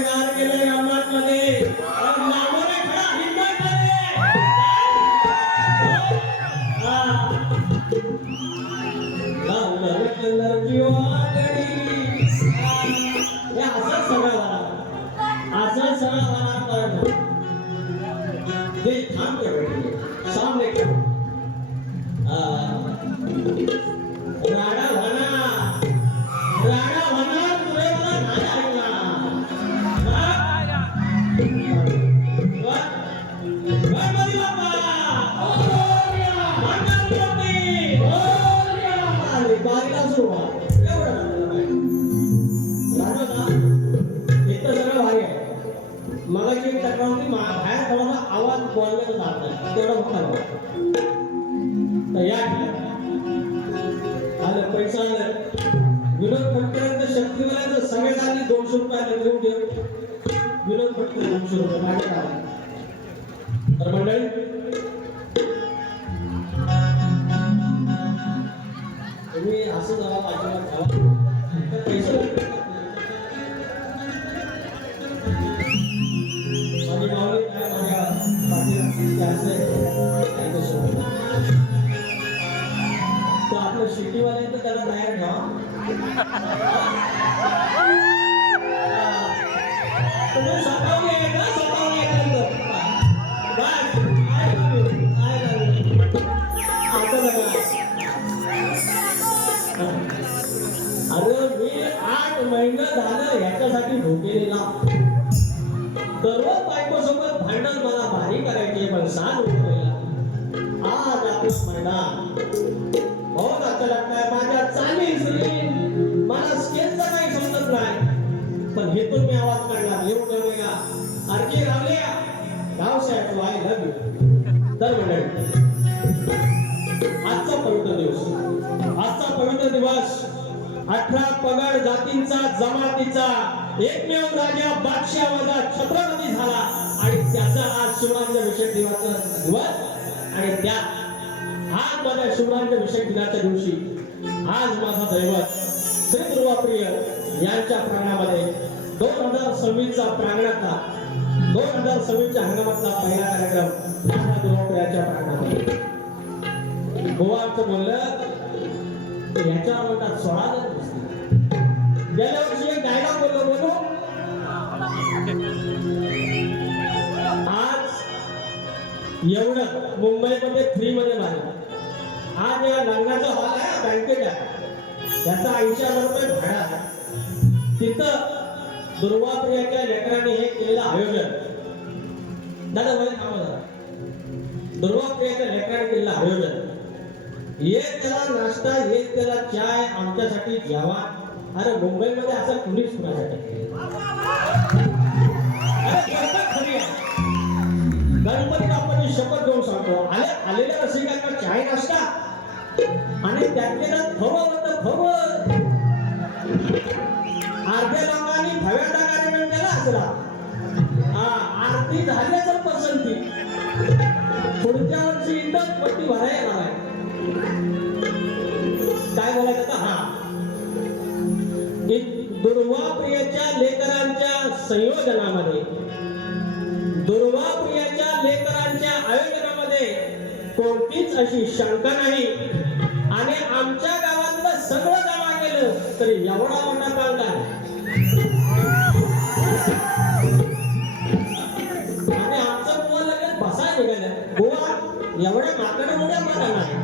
गार केले अमरात मध्ये नामोने खडा हिंमत मध्ये जीवागडी हे असं सगळं वाला दिल थांब के बैठिए सामने क्यों राणा भना तुरे वाला ना जाएगा गणपति बाप्पा ओरिया मंगलमूर्ती ओरिया बारीला सुरुवा इथं सगळं भारी आहे मला जी तक्रार होती बाहेर थोडासा आवाज बोलण्याचा जात नाही तेवढं फक्त तर या आलं पैसा आलं विनोद फटकेंचं शक्तीवाल्याचं सगळ्यात आधी 200 रुपये घेऊन ठेव विनोद फटके 200 रुपये माझ्या आला तर मंडळी तुम्ही असं जरा बाजूला ठेवा तर पैसे माझी मावली काय माझ्या पाठीला असे तर आपलं शिटीवाले तर त्याला बाहेर ठेवा तुम्ही स्वतःहून यायचं स्वतःहून यायचं बस आता बघा अरे मी 8 महिने झालं ह्याच्यासाठी भोगलेला दररोज बायकोसोबत भांडण मला भारी करायचे पण सांग उठवलेला आज आपलं मैदान बहुत अच्छा लगता है माझ्या चालीस मला स्केचचा काही समजत नाही पण हेतून मी आवाज काढला येऊन जाऊया अर्जी रावल्या गावसाहेब तू आय लव्ह यू तर मंडळी आजचा पवित्र दिवस 18 पगड जातींचा जमातीचा एकमेव राजा बादशाह वजा छत्रपती झाला आणि त्याचा आज शिवराज्याभिषेक दिवस आणि त्या आज माझ्या शिवराज्याभिषेक दिनाच्या दिवशी आज माझा दैवत श्री दुर्वाप्रिय यांच्या प्रांगणामध्ये 2026 चा प्रांगणातला 2026 च्या हंगामातला पहिला कार्यक्रम माझ्या दुर्वाप्रियाच्या प्रांगणामध्ये गोवाचं बोललं याच्या म्हणतात 16 जण दिसतील गेल्या वर्षी एक डायलॉग बोललो आज एवढं मुंबईमध्ये फ्री मध्ये मारलं आज या लग्नाचा हॉल आहे बँकेट आहे त्याचा 80,000 रुपये भाडा आहे तिथं दुर्वाप्रियाच्या लेकरांनी हे केलेलं आयोजन दादा मध्ये थांबा जरा दुर्वाप्रियाच्या लेकरांनी केलेलं आयोजन एक त्याला नाश्ता एक त्याला चाय आमच्यासाठी जेवा अरे मुंबईमध्ये असं कुणीच कुणासाठी गणपती बाप्पाची शपथ घेऊन सांगतो आलेल्या रसिकांना चाय नाश्ता आणि त्यातले खवं होतं खवं अर्ध्या लोकांनी भव्याचा कार्यक्रम केला असला आरती झाल्याच पसंती पुढच्या वर्षी इंडस पट्टी भरायला येणार काय बोलायचं हा दुर्वाप्रियाच्या लेकरांच्या संयोजनामध्ये दुर्वाप्रियाच्या लेकरांच्या आयोजनामध्ये कोणतीच अशी शंका नाही आणि आमच्या गावातलं सगळं जमा केलं तरी एवढा मोठा कांदा आणि आमचं गोवा लगेच बसायला निघालं गोवा एवढ्या माकडमुळे मला नाही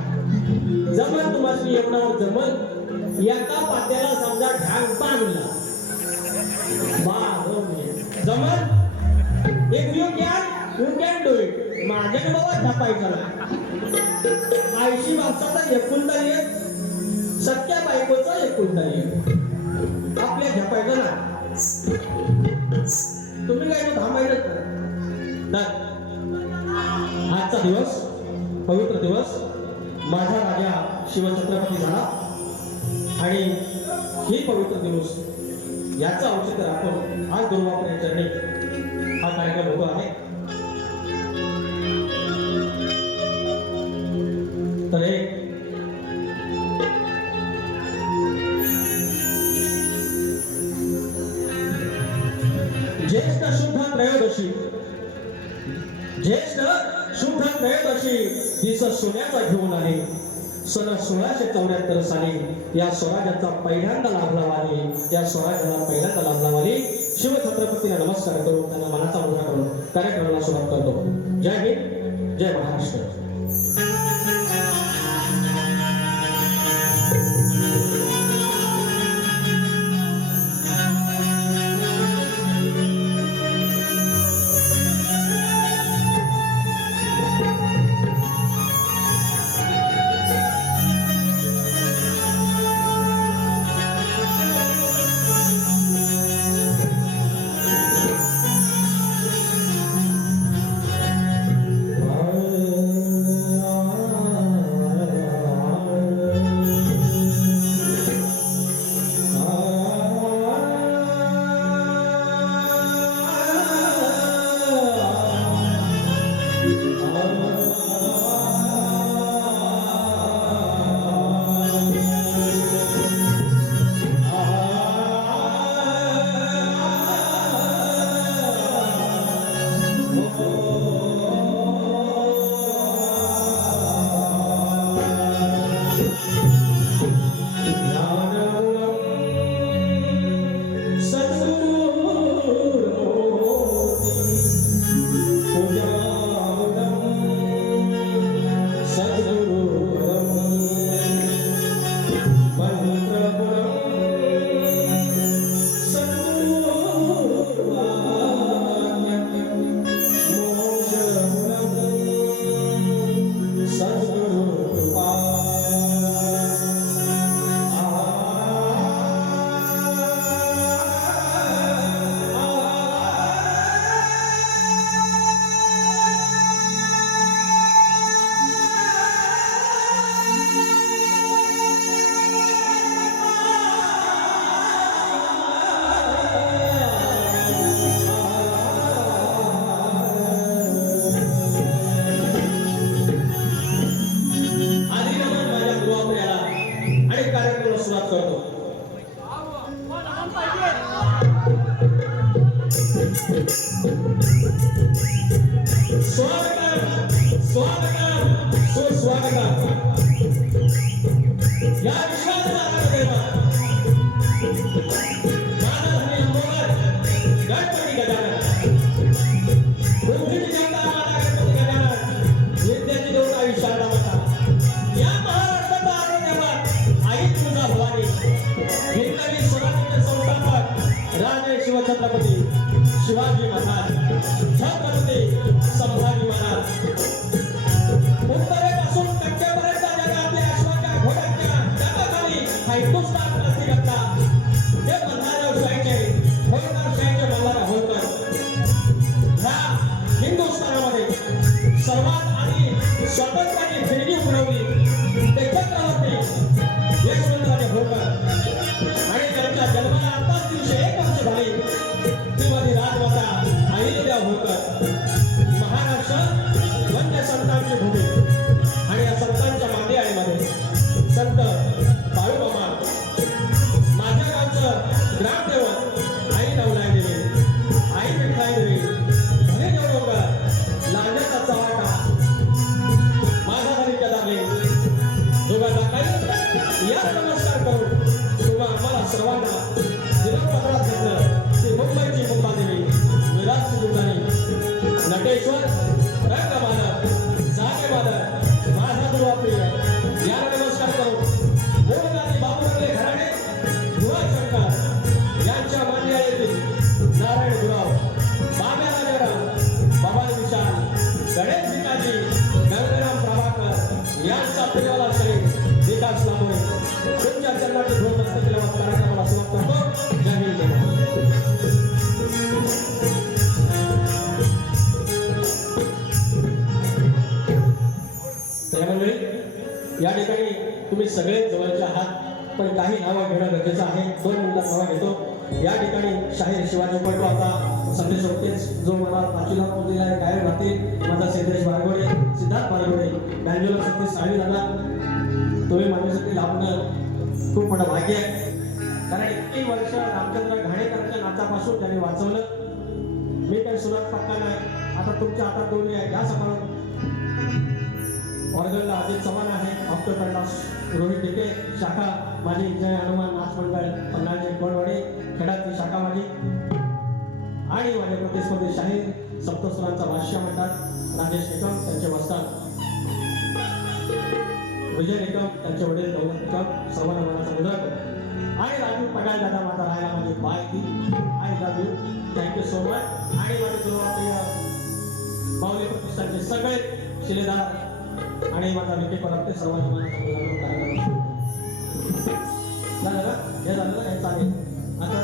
जमल तुम्हाला एवढा जमल एका पात्याला समजा ढाक बांधला जमल if you can do it माझ्याकडे बाबा झपायचं ना 80 माणसाचा एकुलता एक सख्या बायकोचा एकुलता एक आपल्या झपायचं ना तुम्ही काय थांबायचं ना आजचा दिवस पवित्र दिवस माझा राजा शिवछत्रपती झाला आणि हे पवित्र दिवस याचा औचित्य राखून आज दुर्वाप्रिया चरणी हा कार्यक्रम होतो आहे तर ज्येष्ठ शुद्ध त्रयोदशी ज्येष्ठ शुद्ध त्रयोदशी दिस सोन्याचा घेऊन आले. सन 1674 साली या स्वराज्याचा पहिल्यांदा लाभला वाली, या स्वराज्याला पहिल्यांदा लाभला वाली शिवछत्रपतींना नमस्कार करून त्यांना मनाचा मुद्रा करून कार्यक्रमाला सुरुवात करतो. जय हिंद, जय महाराष्ट्र. शिवछत्रपती शिवाजी महाराज, छत्रपती संभाजी महाराज, उत्तरेपासून कच्च्यापर्यंत ज्याला आपल्या अश्वाच्या घोड्याच्या चाकाखाली हा हिंदुस्थान क्रांती करता हे मल्हारराव शाहीचे होळकरशाहीचे मल्हारराव होळकर ह्या हिंदुस्थानामध्ये सर्वात आधी स्वातंत्र्याची फेरी उडवली ते छत्रपती यशवंतराव होळकर आणि त्यांच्या जन्माला आताच दिवशी 1 वर्ष झाली. श्रीमती राजमाता अहिल्यादेवी होळकर महाराष्ट्र वन्य संतांची भूमी आणि या संतांच्या मांदियाळीमध्ये संत बाळूमामा, माझ्या गावचं ग्रामदेवत आई नवलाई देवी, आई मिठाई देवी, धनेदेव होळकर, लांजाचा चव्हाटा, माझा धनीच्या दाबले जोगा टाकाई या नमस्कार करून तुम्हा आम्हाला सर्वांना दिनपत्रात घेतलं. श्री मुंबईची मुंबादेवी, विराटची दुर्गाणी, नटेश्वर, रंगमाधव, जागेमाधव, माझा दुर्वाप्रिय याला नमस्कार करून मोरगादी बाबुरंगे घराणे, गुराशंकर यांच्या मंडळीतील नारायण गुराव, बाब्या राजाराम, बाबा विशाल, गणेश भिकाजी, गंगाराम प्रभाकर यांचा प्रियवाला शहीद विकास लांबोरे तुमच्या चरणाची धूळ मस्तक लावत कार्यक्रमाला सुरुवात करतो. जय हिंद, जय महाराष्ट्र. या ठिकाणी तुम्ही सगळे जवळचे आहात, पण काही नावं घेणं गरजेचं आहे. 2 मिनिटात नावं घेतो. या ठिकाणी शाहीर शिवाजी पटो आता संदेश होतेच जो मला पाचवीला दिला आहे कायम राहतील. माझा सिद्धेश बारगोडे, सिद्धार्थ बारगोडे, बँजोला सतीश साळवी दादा, तुम्ही माझ्यासाठी लाभणं खूप मोठं भाग्य आहे. कारण इतकी वर्ष रामचंद्र घाणेकरांच्या नाचापासून त्यांनी वाचवलं. मी काही सुरुवात पक्का नाही. आता तुमच्या हातात दोन्ही आहे, घ्या सकाळ. ऑर्गनला अजित चव्हाण आहे, ऑक्टोपॅडॉस रोहित डिके, शाखा माझी जय हनुमान नाच मंडळ पन्नासचे कोणवाडी खेळाची शाखा माझी, आणि माझे प्रतिस्पर्धी शाहीर सप्तस्वरांचा भाष्य म्हणतात राजेश निकम त्यांचे वस्ताद, विजय निकम त्यांचे वडील दौलत निकम सर्वांना मनाचा मुद्रा, आणि राजू पगार दादा माझा राहायला माझी बाय ती I love you, thank you so much. आणि माझे गुरुवाप्रिय माऊली प्रतिष्ठानचे सगळे शिलेदार आणि माझा विखे परत सर्वांना मनाचा मुद्रा कार्यक्रम झालं ना, हे झालं ना, हे चालेल. आता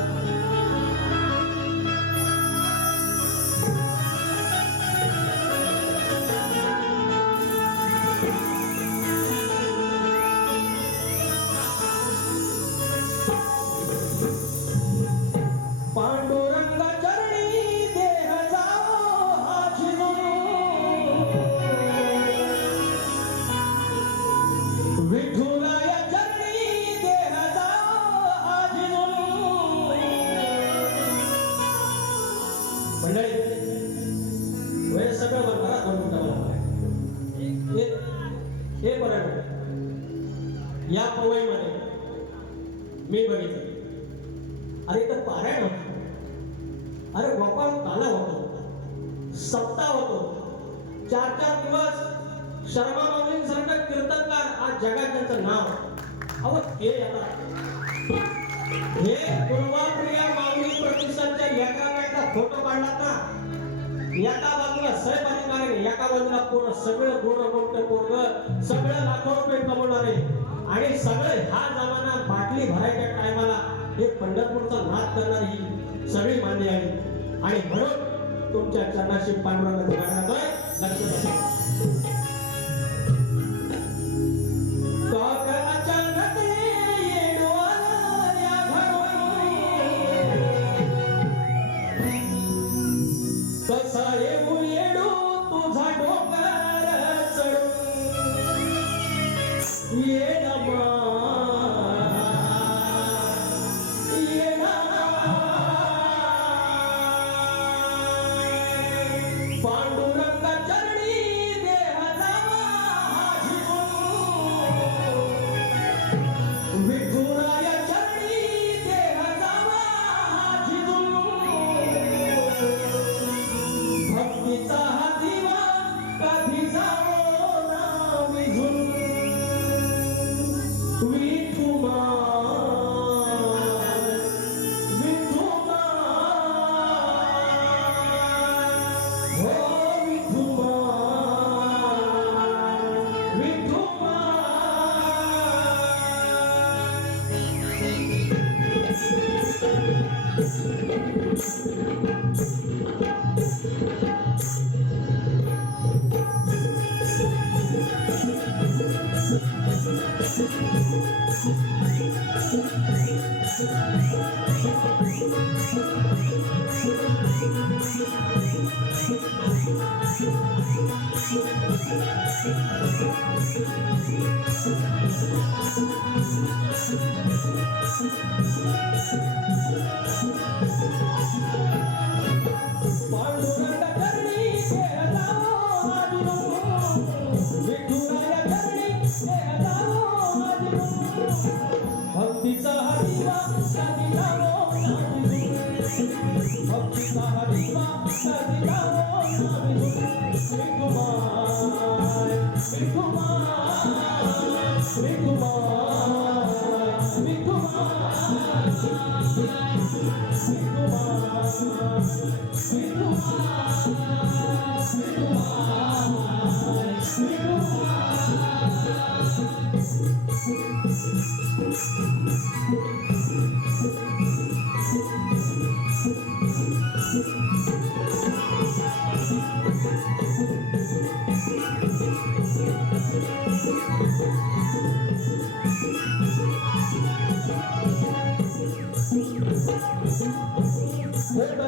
पांडुरंग चरणी देह जाओ हा झिजून, विठुराया चरणी देह जाओ हा झिजून. मंडळी वय सगळं भरभरात म्हणून टाकलं. हे पर्यंत या पवईमध्ये मी बघितलं, अरे तर पारायण होतं, अरे गोपाळ काला होतो, सप्ताह होतो, 4-4 दिवस शर्मा माऊलींसारखं कीर्तनकार आज जगात त्यांचं नाव. अहो हे गुरुवाप्रिया माऊली प्रतिष्ठानच्या एका फोटो काढलात ना, एका बाजूला सहभागी मारे, एका बाजूला पूर्ण सगळं गोरं मोठं पोरग, सगळं लाखो रुपये कमवणारे, आणि सगळं हा जमाना बाटली भरायच्या टायमाला हे पंढरपूरचा नाद करणारी ही सगळी मान्य आहे. आणि म्हणून तुमच्या चरणाशी पांडुरंगाचं गाणं गातोय, लक्ष द्या. कसा येऊ येडू तुझा डोंगर चढून, येडा पांडुरंग चरणी देह जावा हा झिजून, विठुराया चरणी देह जावा हा झिजून. भक्तीचा हा दिवा कधी जाओ ना विझून, विठुमा भक्तीचा हरिवा कधी लावो नावी, भक्तीचा हरिवा कधी लावो नावी. विठुमाय विठुमाय विठुमाय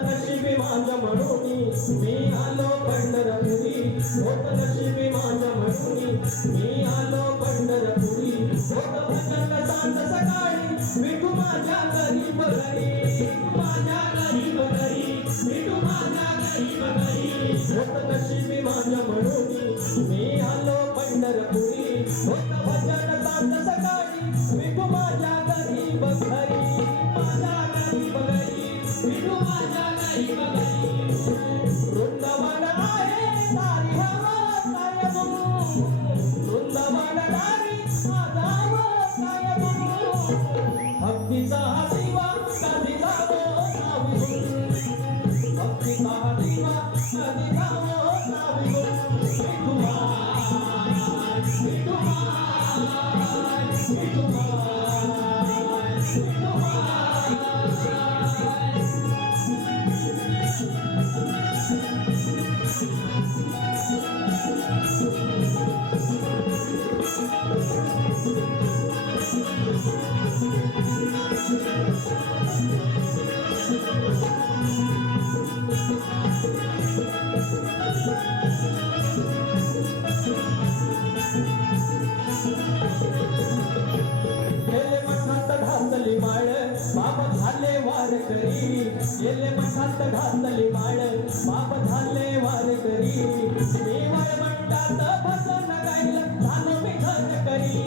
नशिबी माझ्या म्हणून मी आलो पंढरपुरी, होत नशिबी माझ्या म्हणून मी आलो पंढरपुरी. होत भजन सांज सकाळी विठू माझ्या गरीब घरी, माझ्या गरीब घरी, विठू माझ्या मी आलो पंढरपुरी होत भजन ताट सकाळी विठू माझ्या गरीब घरी माझ्या गरीब घरी विठू माझ्या गरीब घरी वृंदावन आहे सारी हवा काय बघू वृंदावन नारी माझा काय बघू भक्तीचा दिवा कधी जावो नावी भक्तीचा दिवा कधी जावो नावी विठू बाप झाले वारकरी गेले मठात घातली माळ बाप झाले वारकरी मी वाळवंटात भजन गायलं झालो मी धन करी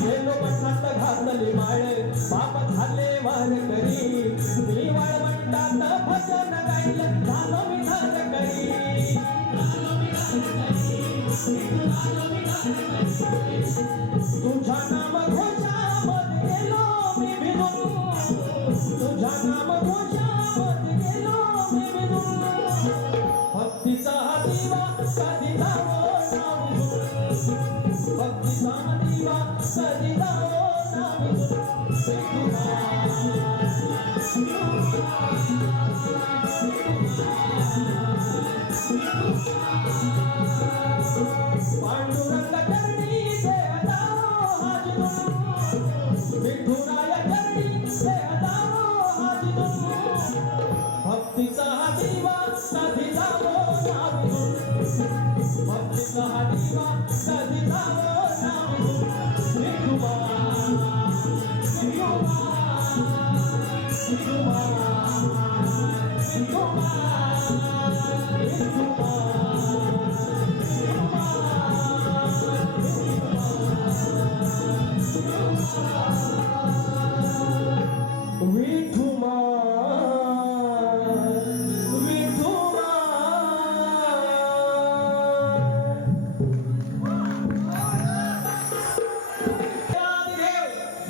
गेलो मठात घातली माळ बाप झाले वारकरी मी वाळवंटात भजन गायलं झालो मी धन करी तुझा नाम घोषामध्ये गेलो मी भिजून तुझा नाम घोषामध्ये गेलो मी भिजून भक्तीचा दिवा कधी जावो नावी भक्तीचा दिवा कधी जावो पांडुरंग चरणी देहदारो हाजिरू विठुराय चरणी देहदारो हाजिरू भक्तीचा दिवा कधी जावो नावी भक्तीचा दिवा कधी जावो नावी विठुमा विठुमा विठुमा विठुमा विठुमा विठुमा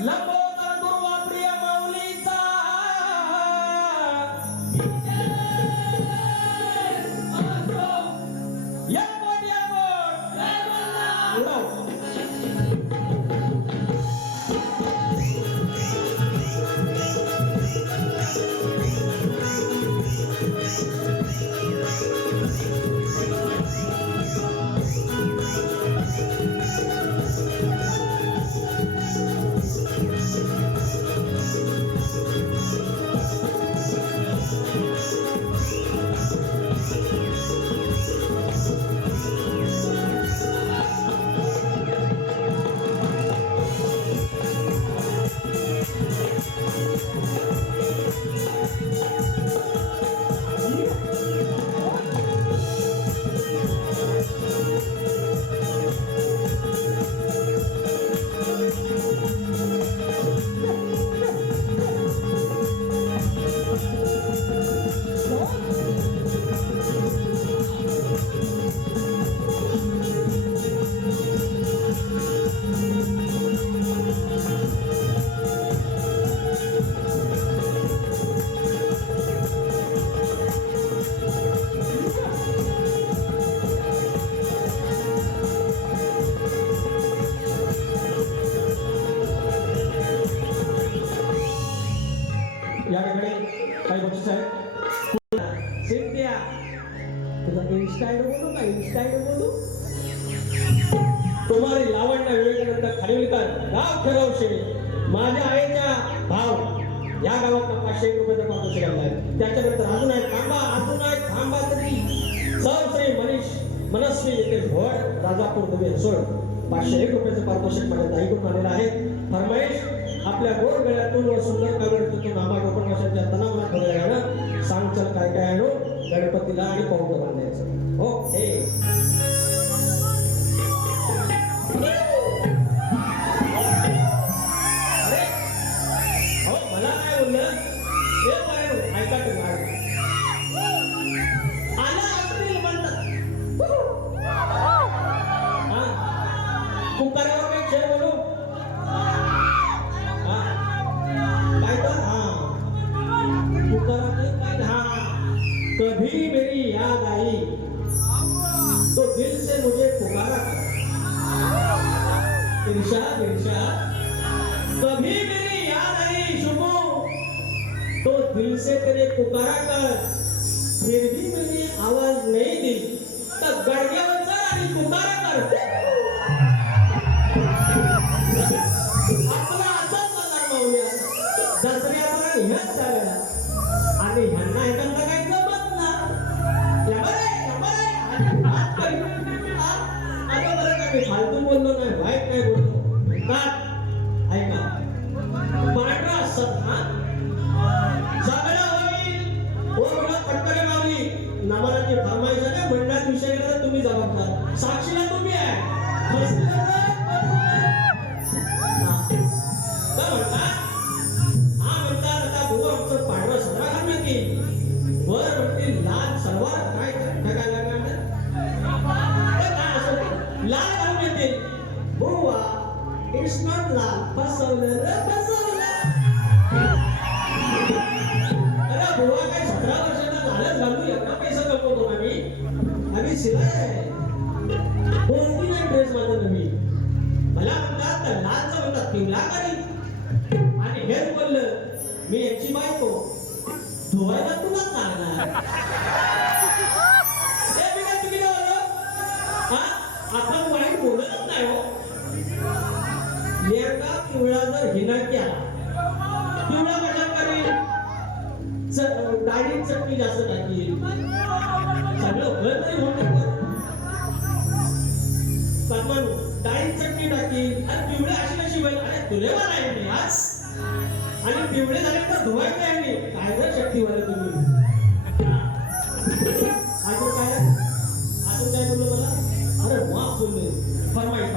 लंबोदर दुर्वा प्रिय माऊलीचा काही बक्षीस आहे सिंधिया तुला इन्स्टाईड बोलू का इन्स्टाईड बोलू तुम्हारी लावण्य विवेकानंद खालीलकर गाव ठरवशे माझ्या आईच्या भाव या गावात 500 रुपयाचा पारितोषिक आहे त्याच्यानंतर अजून आहे थांबा तरी सहश्री मनीष मनस्वी येथे भोड राजापूर दुबे सोड 501 रुपयाचं पारितोषिक माझ्या ताईकडून आलेलं आहे फरमाईश आपल्या गोड गळ्यातून व सुंदर कागदातून नामा गोपाळ भाषांच्या तणावाला ठेवल्या सांग चल काय काय आणू गणपतीला आणि पौंड बांधायचं. ओके. अरे हो मला काय बोललं हे काय ऐका तुम्हाला आला असेल म्हणतात कुकारावर काही खेळ बोलू काय तर कुकारात काय कभी मेरी याद आई तो दिल से मुझे पुकारा इरशाद इरशाद कभी मेरी याद आई शुभो तो दिल से तेरे पुकारा कर फिर भी मैंने आवाज नहीं दी तर गडग्यावर चढ आणि पुकारा कर. आपला असाच होणार माऊली दसऱ्याला ह्याच चालला आणि ह्यांना एखादा काही जमत ना आता बरं का मी फालतू बोललो नाही वाईट नाही बोललो का ऐका पांढरा सत्ता सगळं होईल हो म्हणा पटकन मावली नवराची फरमाईश आहे मंडळात विषय करा तुम्ही जबाबदार साक्षीला तुम्ही आहे पांढरा सतरा घालून येतील वर म्हणते लाल सलवार काय काय लागणार लाल घालून येतील बुवा इट्स नॉट लाल फसवलं अरे बुवा काय 17 वर्षाचा लालच घालू एवढा पैसा कमवतो आम्ही शिवाय आहे कोणती नाही ड्रेस माझा नवी मला म्हणतात तर लालचा म्हणतात पिवळा करी आणि हेच बोललं मी याची बायको धुवायला तुला सांगणार आपण वाईट बोलतच नाही हो लेंगा पिवळा जर हिना केला पिवळा कशा करेल डाळी चटणी जास्त टाकील सगळं घर तरी होत पद्मानू डाळी चटणी टाकील आणि पिवळे अशी कशी बैल अरे तुले मला आहे आज आणि पिवळे झाले तर धुवायचे आहे काय जर शक्तीवाले तुम्ही अजून काय बोललो मला अरे वाह बोलले फरमाईश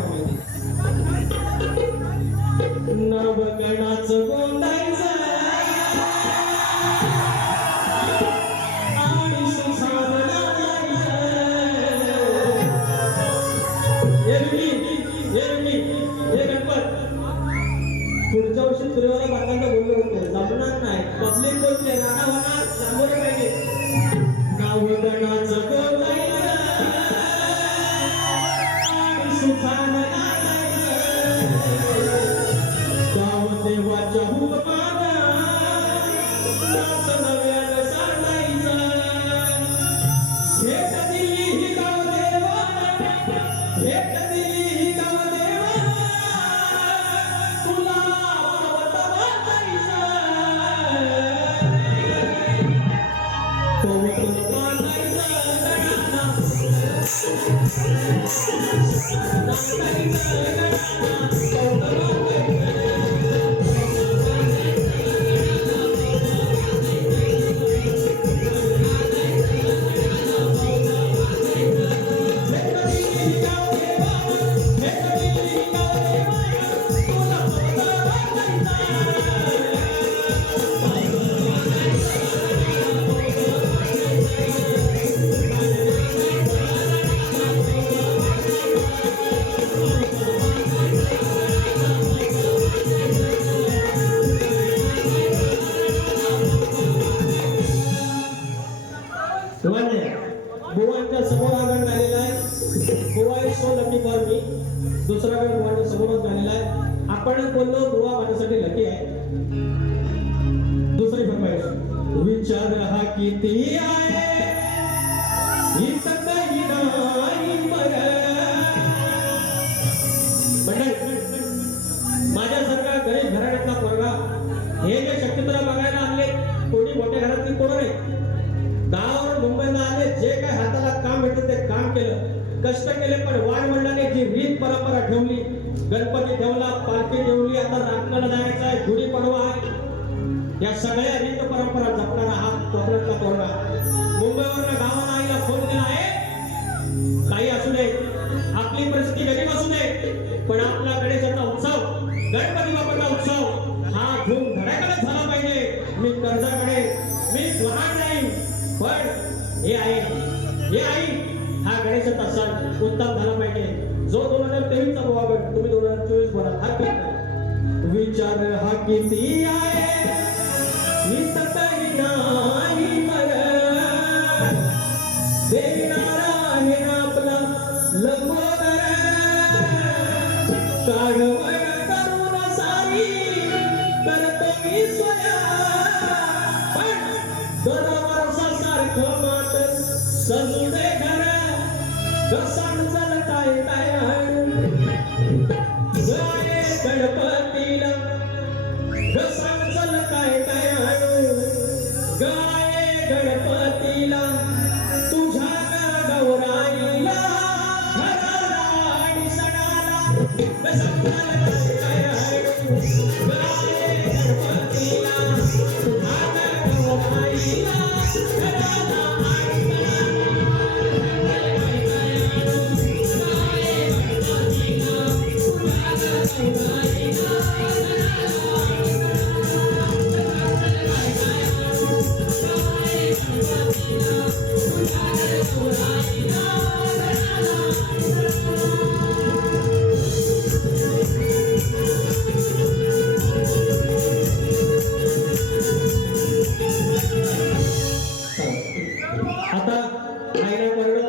नवगणाचं गोंडायचं आणि सुसाधना हे गणपत पुढच्या वर्षी तुरेवाला बाकांना बोललो होतो जमणार नाही पब्लिक बोलते राणा होणार सामोरे पाहिजे नवगणाचं गोंडायचं आणि सुसाधना देवाच्या हुकमानं नाच नव्यानं सांगायचं भेट दिली ही गावदेवानं भेट दिली ही गावदेवानं तुला पर्वत बांधायचं पवित्र बांधायचं बुवांच्या समोर आगमन झालेला आहे बुवा is so lucky for me दुसरा वेळ बुवांच्या समोरच झालेला आहे आपण बोललो बुवा माझ्यासाठी लकी आहे दुसरी फरमाईश विचार हा किती आहे इतकं काही नाही माझ्यासारखा गरीब घराण्यातला पोरगा हे जे शक्यतो बघायला आणले कोणी मोठ्या घरातली पोरं नाही गावावर मुंबईला आले जे काय हाताला काम भेटलं ते काम केलं कष्ट केले पण वाढ मंडळाने जी रीत परंपरा ठेवली गणपती ठेवला पालखी ठेवली आता राखणाला जायचं आहे गुढी पडवा आहे या सगळ्या रीत परंपरा जपणारा हा कोकणातला पोरगा मुंबई रेडिओवर गावाला आईला फोन केला आहे, काही असू दे, आपली परिस्थिती गरीब असू दे, पण आपला गणेशाचा उत्सव, गणपती बाप्पाचा उत्सव हा धूम धडाक्यात झाला पाहिजे. मी कर्जाकडे मी लहान नाही, पण हे आई हा गणेशाचा सण उत्तम झाला पाहिजे. जो 2023 चा बोला, तुम्ही 2024 बोला, हरकत नाही. विचार हा किती आहे निसतही नाही मर, देणारा आहे आपला लंबोदर, काढवण करून सारी करतो मी स्वया, पण दरवर्षासारखं मात सजू दे घर, कसाण चालताय काय गाय गणपतीला, कसाण चालताय काय गाय गणपतीला, तुझ्या गौराईला घराला आणि सणाला कसाण चालताय काय गाय गणपतीला, तुझ्या गौराईला घराला आणि आता आईला करणं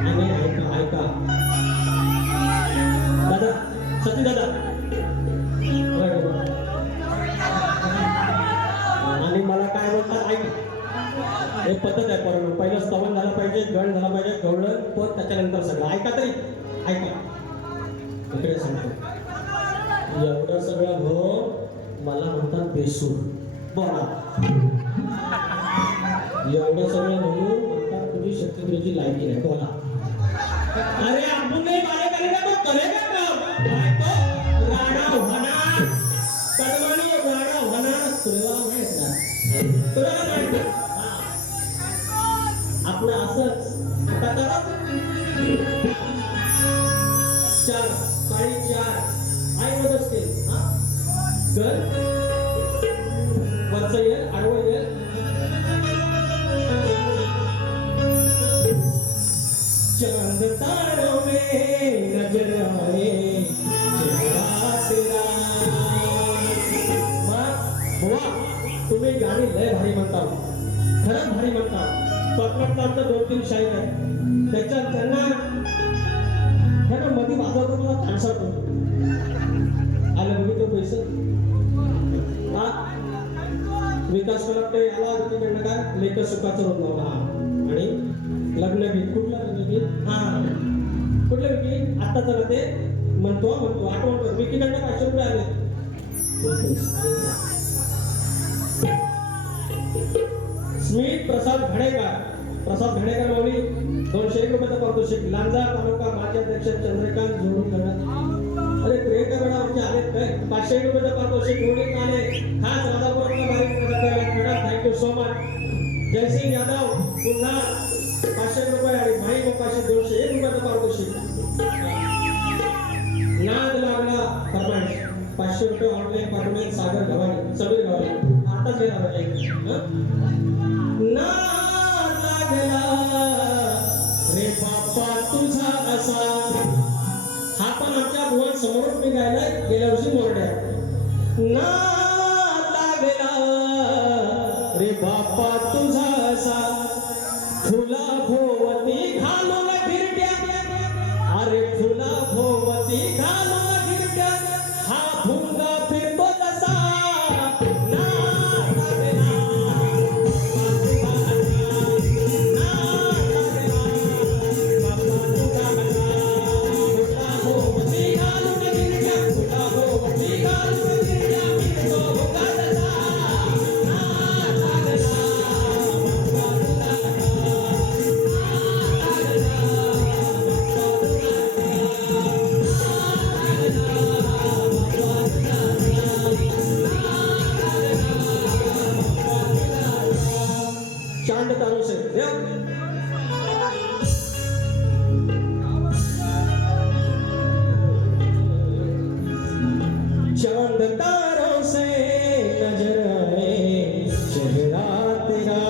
आणि ऐका दादा, सती दादा, आणि मला काय म्हणतात ऐका, एक पद्धत आहे. पण पहिलं स्तवन झालं पाहिजे, गण झाला पाहिजे, गवळण पण त्याच्यानंतर सगळं. ऐका तरी ऐका, इकडे सांगतो, एवढं सगळं हो मला म्हणतात बेसूर बोला, एवढं सगळं म्हणून म्हणतात तुझी शक्तिची लायकी नाही बोला. अरे आपण नाही बाळे करेगा तो करेगा काम, काय तो राणा होणार कडवाणी, राणा होणार तुला माहित ना, तुला माहित आपलं असंच. आता करा 4 4:30 आई मदत असते, हा कर वरचं येईल आडवं येईल, चांद तारों में नजर आए चेहरा तेरा. बुवा तुम्ही गाणी लय भारी म्हणता, खरंच भारी म्हणता. स्वप्नातलं आमचं 2-3 शाहीर आहेत, त्याच्यात त्यांना मध्ये वाजवतो मला खानसारतो आलं बघितलं पैसे. हा विकास कलपटे आला तिकडनं काय लेख सुखाचं होत नव्हता, आणि लग्न गीत कुठलं लग्न गीत, हा कुठलं गीत आता चला ते म्हणतो आठवण विकीकडनं 500 रुपये आले. स्मित प्रसाद घडेकर माऊली 201 रुपयाचा पारितोषिक. लांजा तालुका माजी अध्यक्ष चंद्रकांत जोडून करण्यात. अरे प्रियंका मॅडम आमचे आलेत काय, 501 रुपयाचा पारितोषिक निवडून आले. खास राजापूरला madam, thank you so much. Jaysingh Yadav पुन्हा 500 रुपये, आणि भाई मोकाशी 201 रुपयाचा पारितोषिक. नाद लागला फरमाईश 500 रुपये ऑनलाईन पाठवले. सागर गव्हाणे, समीर गव्हाणे आताच गेला पाहिजे. नाद लागला रे बाप्पा तुझा असा, हा पण आमच्या भुवन समोरून मी गायला गेल्या वर्षी मोरड्या. नाद लागला रे बाप्पा तुझा असा, फुला भोवती घालून गिरट्या, अरे फुला भोवती घालून गिरट्या, हा भुंगा फिरतो तसा. सितारों से नजर आए चेहरा तेरा,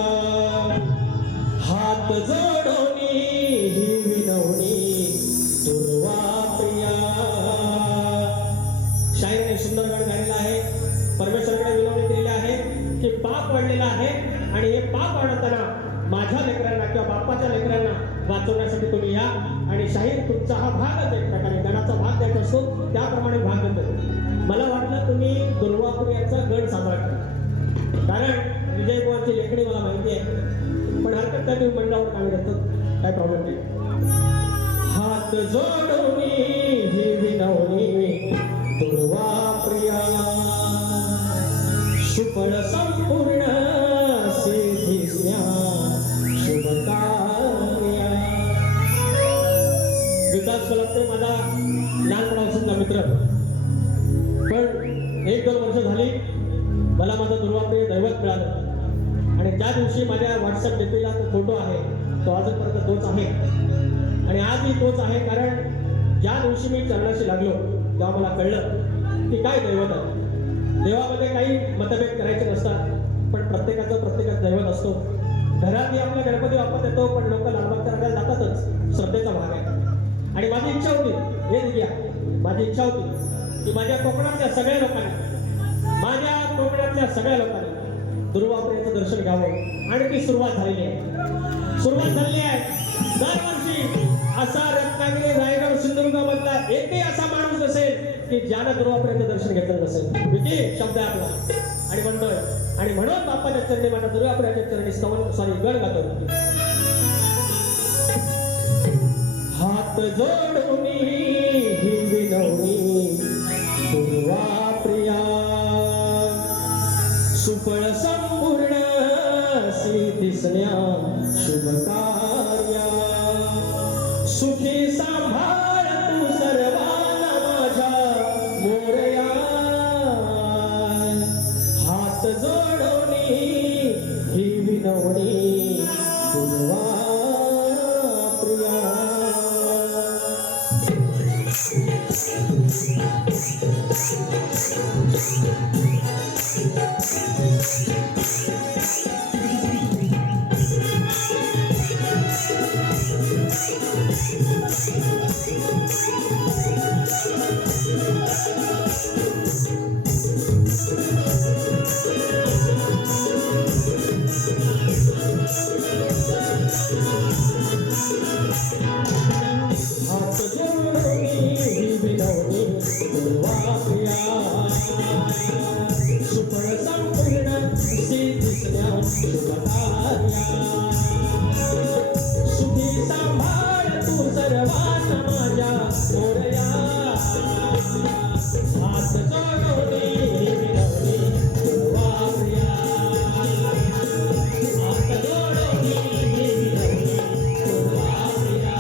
हात जोडोनी ही विनवणी दुर्वा प्रिया. शायराने सुंदर गाणं गायलेलं आहे. परमेश्वराकडे विनवणी केलेली आहे की पाप वाढलेलं आहे आणि हे पाप वाढताना माझ्या लेकरांना किंवा बापाच्या लेकरांना वाचवण्यासाठी तुम्ही या. आणि शाहीर तुमचा हा भागच एक प्रकारे गणाचा भाग द्यायचा असतो त्याप्रमाणे भाग देतो. मला वाटलं तुम्ही दुर्वापुर्याचा गण साजरा करा, कारण विजय कुमारची लेखणी मला माहिती आहे, पण हरकत काय तुम्ही मंडळावर कामी देतो, काय प्रॉब्लेम नाही. हात जोडून ही विनवणी दुर्वाप्रिया, सुफळ संपूर्ण सिद्धिस्या शुभकार्या. विकास कलपते माझा लहानपणापासूनचा मित्र, पण 1-2 वर्ष झाली मला माझं दुर्वाप्रिय दैवत मिळालं आणि त्या दिवशी माझ्या व्हॉट्सअप डीपीला तो फोटो आहे, तो अजूनपर्यंत तोच आहे आणि आजही तोच आहे. कारण ज्या दिवशी मी चरणाशी लागलो तेव्हा मला कळलं की काय दैवत आहे. देवामध्ये काही मतभेद करायचे नसतात, पण प्रत्येकाचा दैवत असतो. घरातही आपल्या गणपती बाप्पा येतो, पण लोक लालबागच्या राजाला जातातच, श्रद्धेचा भाग आहे. आणि माझी इच्छा होती, हे घ्या, माझी इच्छा होती की माझ्या कोकणातल्या सगळ्या लोकांनी दुर्वाप्रियाचं दर्शन घ्यावं आणि ती सुरुवात झालेली आहे. दरवर्षी असा रत्नागिरी, रायगड, सिंधुदुर्गामधला एकही असा माणूस असेल की ज्यानं दुर्वाप्रियाचं दर्शन घेतलं नसेल. किती शब्द आहे आपला आणि म्हणतोय. आणि म्हणून बाप्पाच्या चरणी माझ्या दुर्वाप्रियाच्या चरणी गण गातो. हात जोडून ही विनवणी दुर्वाप्रिया, सुफळ संपूर्ण सिद्धिस्या शुभकार्या. सुखी सांभाळ तू सर्वांना माझ्या मोरया, हात जोडून ही विनवणी दुर्वा प्रिया. सुखी सांभाळ तू सर्वांना माझ्या मोरया, हात जोडून ही विनवणी दुर्वाप्रिया, हात जोडून ही विनवणी दुर्वाप्रिया.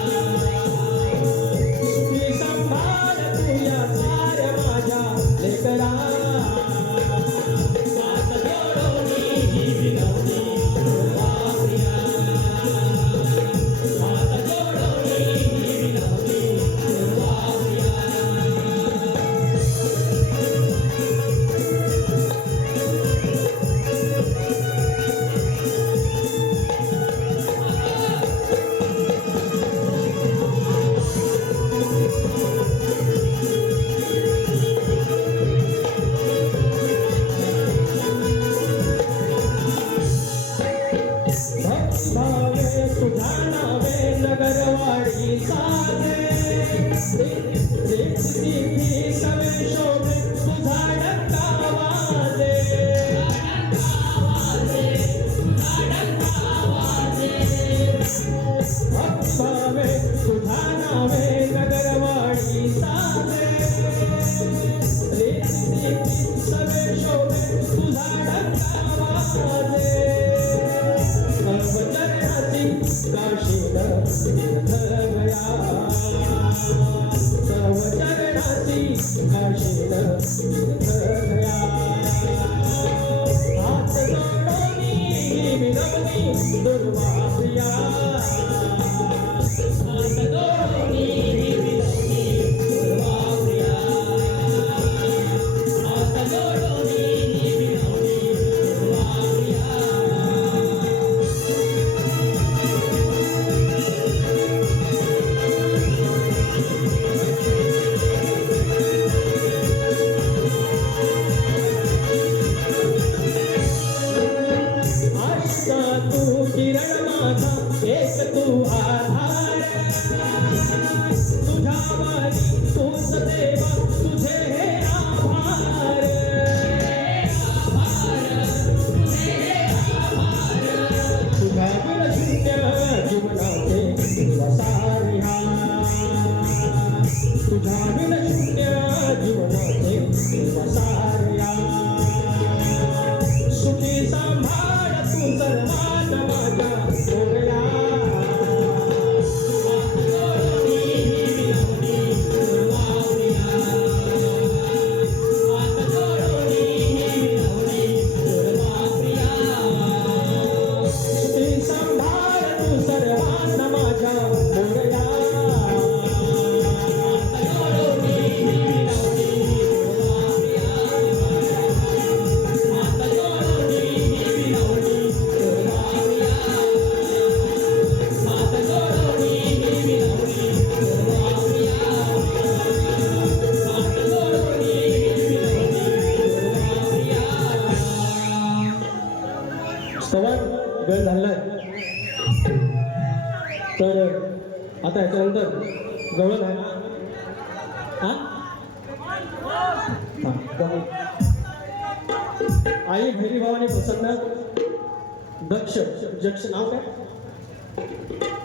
सुखी सांभाळ तू या साऱ्या माझ्या लेकरा, हात जोडून ही विनवणी दुर्वाप्रिया, हात जोडून ही विनवणी दुर्वाप्रिया. भक्तिभावे तुझा नावे नगरवाडी साजे, सिद्धी सवे शोभे तुझा डंका वाजे, भक्तिभावे तुझा नावे नगरवाडी साजे, सिद्धी सवे शोभे तुझा डंका वाजे. सर्वचरणाची काशीन तीर्थ गया, सर्वचरणाची काशीन तीर्थ गया. हात जोडून ही विनवणी दुर्वाप्रिया, हात जोडून ही विनवणी दुर्वाप्रिया, हात सवाल वेळ झालाय तर आता याच्यानंतर गवळण आहे ना हा आई भैरी भावानी प्रसन्न दक्ष जक्ष नाव काय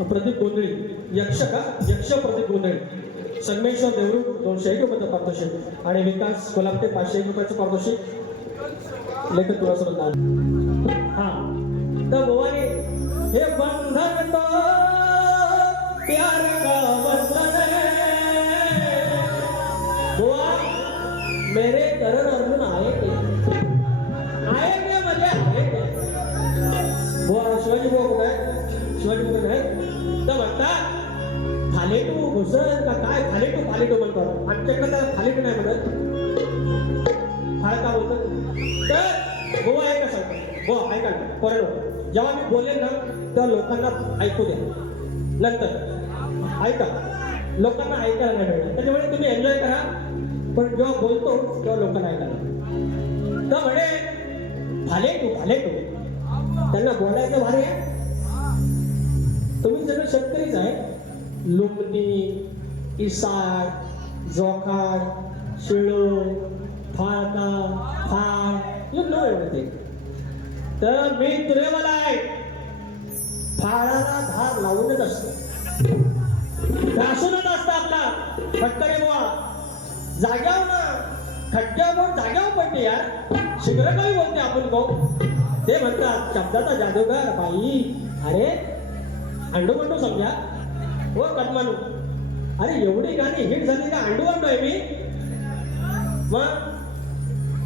प्रदीप गोंधळी यक्ष का यक्ष प्रदीप गोंधळी संगमेश्वर देवरूप 201 रुपयाचं पारितोषिक आणि विकास कोलापटे 501 रुपयाचं पारितोषिक लेखक तुळासोबत नाव हा तर भवानी हे बंधन तो प्यार का बंधन है बुआ मेरे करण अर्जुन आएंगे आएंगे म्हणजे आएंगे बुआ शिवाजी बुवा कुठे आहे शिवाजी कुठे आहे तर म्हणतात फालेटू घुसळ का काय फालेटू म्हणतात आमच्याकडे त्याला फालेटू नाही म्हणत फाळ का बोलतात तर बुवा आहे का सांगतो बुवा ऐका ना परत जेव्हा मी बोलेन ना तेव्हा लोकांना ऐकू द्या नंतर ऐका लोकांना ऐकायला नाही मिळणार त्याच्यामुळे तुम्ही एन्जॉय करा पण जेव्हा बोलतो तेव्हा लोकांना ऐकायला तर म्हणे फालेटू त्यांना बोलायचं भारी आहे तुम्ही सगळे शेतकरीच आहे लुंबणी इसाड जोखाड शिळो फाळका फाळ यू नो एव्हरीथिंग तर मी तुरेवाला आहे फाळाला धार लावूनच असतो घासूनच असतं आपला फटकरे बुवा जाग्यावर ना खड्ड्यावर जाग्यावर पडते यार शिखर काही बोलते आपण भाऊ ते म्हणतात शब्दाचा जादूगार बाई अरे अंडू समजा हो कदमानू अरे एवढी गाणी हिट झाली का अंडू आहे मी मग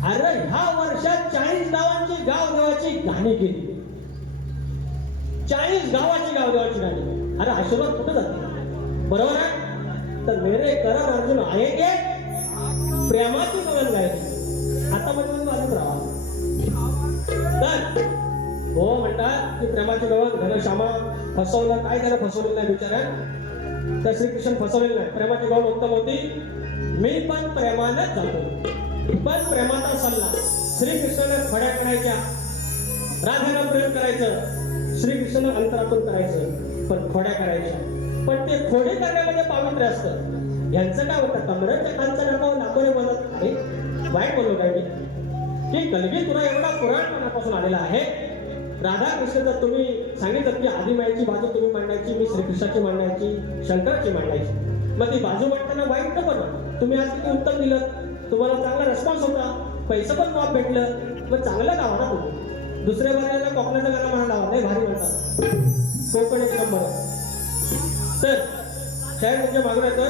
अरे ह्या वर्षात 40 गावांची गाव देवाची गाणी केली 40 गावाची गाव देवाची गाणी अरे आशीर्वाद कुठे जाते बरोबर आहे तर मेरे करण अर्जुन आएंगे प्रेमाची गवळण गायची आता म्हणजे वाजत राहा तर हो म्हणतात की प्रेमाची गवळण घनश्यामा फसवलं काय त्याला फसवलं नाही बिचारा तर श्रीकृष्ण फसवलेलं नाही प्रेमाची गवळण उत्तम होती मी पण प्रेमानेच जातो पण प्रेमाचा सल्ला श्रीकृष्णाने खड्या करायच्या राधाला प्रेम करायचं श्रीकृष्णाने अंतरातून करायचं पण खोड्या करायच्या पण ते खोडे करण्यामध्ये पावित्र्य असतं यांचं काय होतं कमरेच्या खालचं नाकावर नाकोरे बनत अरे वाईट बोललो काय मी की कलगी तुला एवढा पुराणपणापासून आलेला आहे राधा कृष्णाचं तुम्ही सांगितलं की आदिमाईची बाजू तुम्ही मांडायची मी श्रीकृष्णाची मांडायची शंकराची मांडायची मग ती बाजू मांडताना वाईट नको ना तुम्ही आज किती उत्तर दिलं तुम्हाला चांगला रिस्पॉन्स होता पैसे पण माफ भेटलं मग चांगलं गावा ना तुम्ही दुसऱ्या बाजूला कोकणाचं गाणं म्हणा लावा नाही भारी म्हणतात कोकण एक नंबर तर शाळेत म्हणजे मागणं तर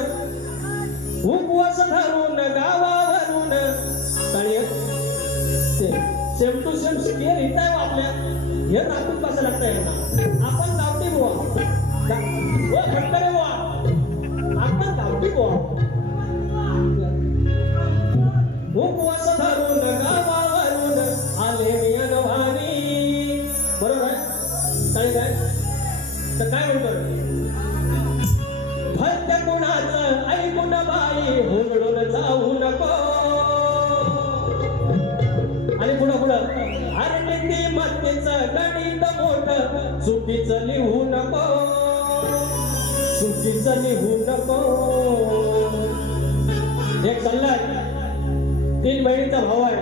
उपवास धरून गावावरून सेम टू सेम स्केल इथं आहे आपल्या हे राखून कसं लागतं यांना आपण गावठी बुवा फटकरे बुवा आपण गावठी बुवा उपवास धरून गावावरून आले मियनवानी बरोबर आहे काय तर काय म्हणतो भत्य कुणाचं ऐकून बाई हुरळून जाऊ नको आणि पुढं अरे मत्तेचं गणित मोठं चुकीचं लिहू नको एक सल्ला 3 बहिणीचा भाऊ आहे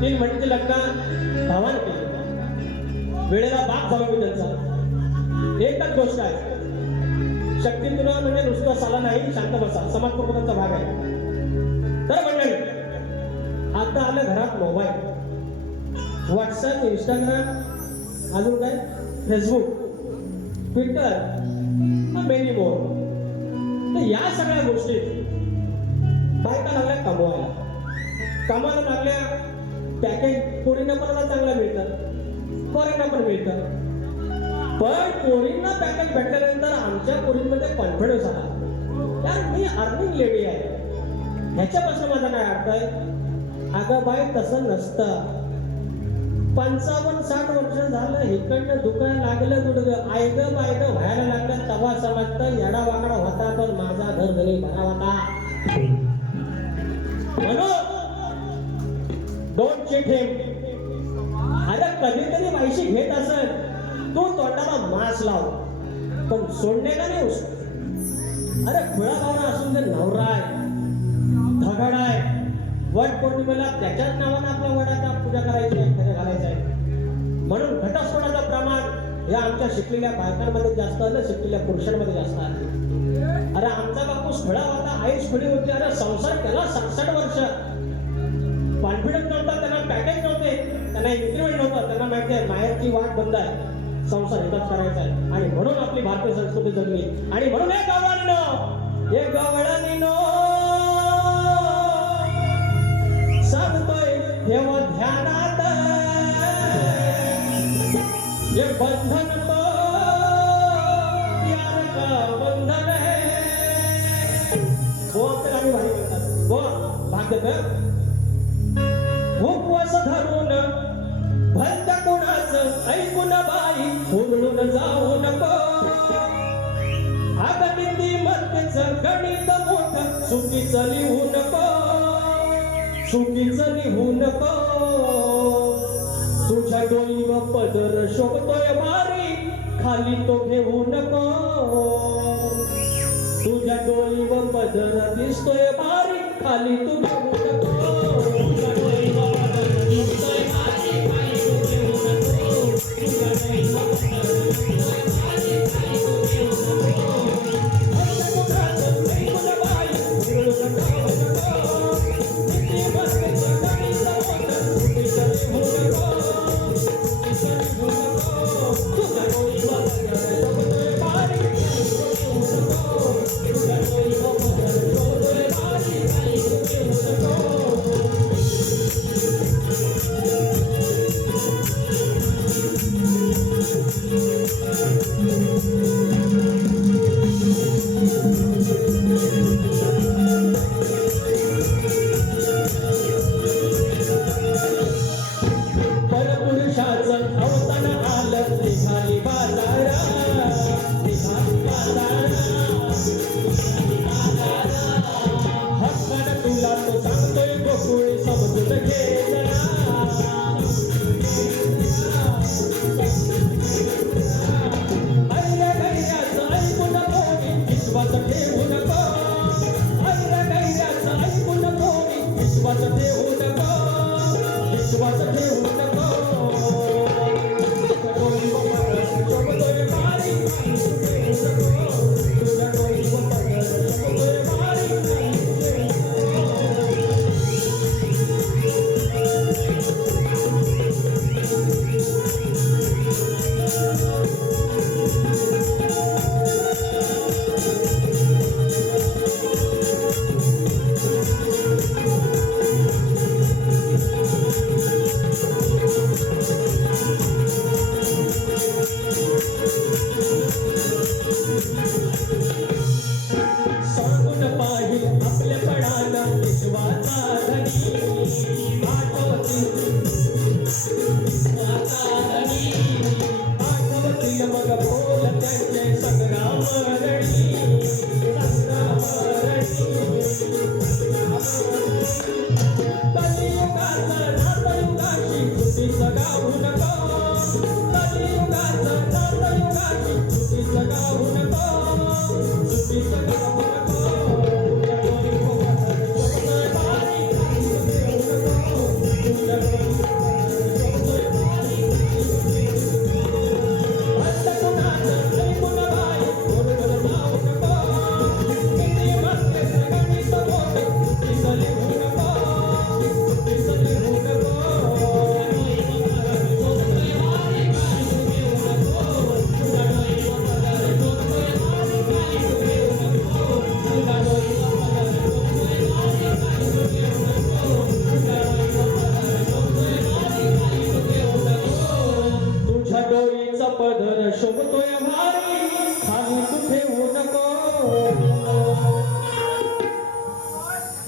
3 बहिणीचे लग्न भावाने केले वेळेला बाप झाला मी त्यांचा एकच गोष्ट आहे शक्तीतून म्हणजे नुसतं साला नाही शांत बसा समाज प्रबोधनाचा भाग आहे तर मंडळी आता आलं घरात मोबाईल व्हॉट्सअप इंस्टाग्राम अजून काय फेसबुक ट्विटर मेनी मोर तर या सगळ्या गोष्टी बायका लागल्या कामाला लागल्या पॅकेज पोरींना पण चांगलं मिळतं पोरींना पण मिळतं पण पोरींना पॅकेज भेटल्यानंतर आमच्या पोरींमध्ये कॉन्फिडन्स आला यार मी अर्निंग लेडी आहे ह्याच्यापासून माझा काय अर्थ आहे अगं बाई तसं नसतं 55-60 वर्ष झालं इकडनं दुकान लागलं गुडगं आयगं बायगं व्हायला लागलं तवा समजतं येडा वाकडा होता पण माझा घर घरी भरा होता म्हणून डोंट चीट हिम कधीतरी बाईशी घेत असेल तू तोंडाला मास लाव पण सोडणे का नाही उसक. अरे खुळा गावना असून ते नवरा आहे धगड आहे वट पौर्णिमेला त्याच्याच नावानं आपल्या वडाचा पूजा करायची आहे खरं घालायचं आहे. म्हणून घटस्फोटाचं प्रमाण या आमच्या शिकलेल्या बायकांमध्ये जास्त आलं शिकलेल्या पुरुषांमध्ये जास्त आलं. अरे आमचा बापूस खुळा होता आईच खुळी होती. अरे संसार केला 67 वर्ष कॉन्फिडन्स नव्हता त्यांना पॅकेज नव्हते त्यांना इन्क्रिमेंट नव्हता त्यांना माहिती आहे माहेरची वाट बंद आहे संसार एकच करायचा आहे आणि म्हणून आपली भारतीय संस्कृती जगली. आणि म्हणून एक गवळणीनो सांगतोय ठेव ध्यानात ये बंधन तो प्यार का बंधन है. हो आपल्या गाणी भारी म्हणतात हो भाग देत उपवास धरून भलत्या कोणाचं ऐकून बाई हुरळून जाऊ नको. अगणिती मध्येचं गणित मोठं चुकीचं लिहू नको चुकीचं लिहू नको. तुझ्या डोईवर पदर शोभतोय भारी खाली तो घेऊ नको. तुझ्या डोईवर पदर दिसतोय भारी खाली तू घेऊ नको.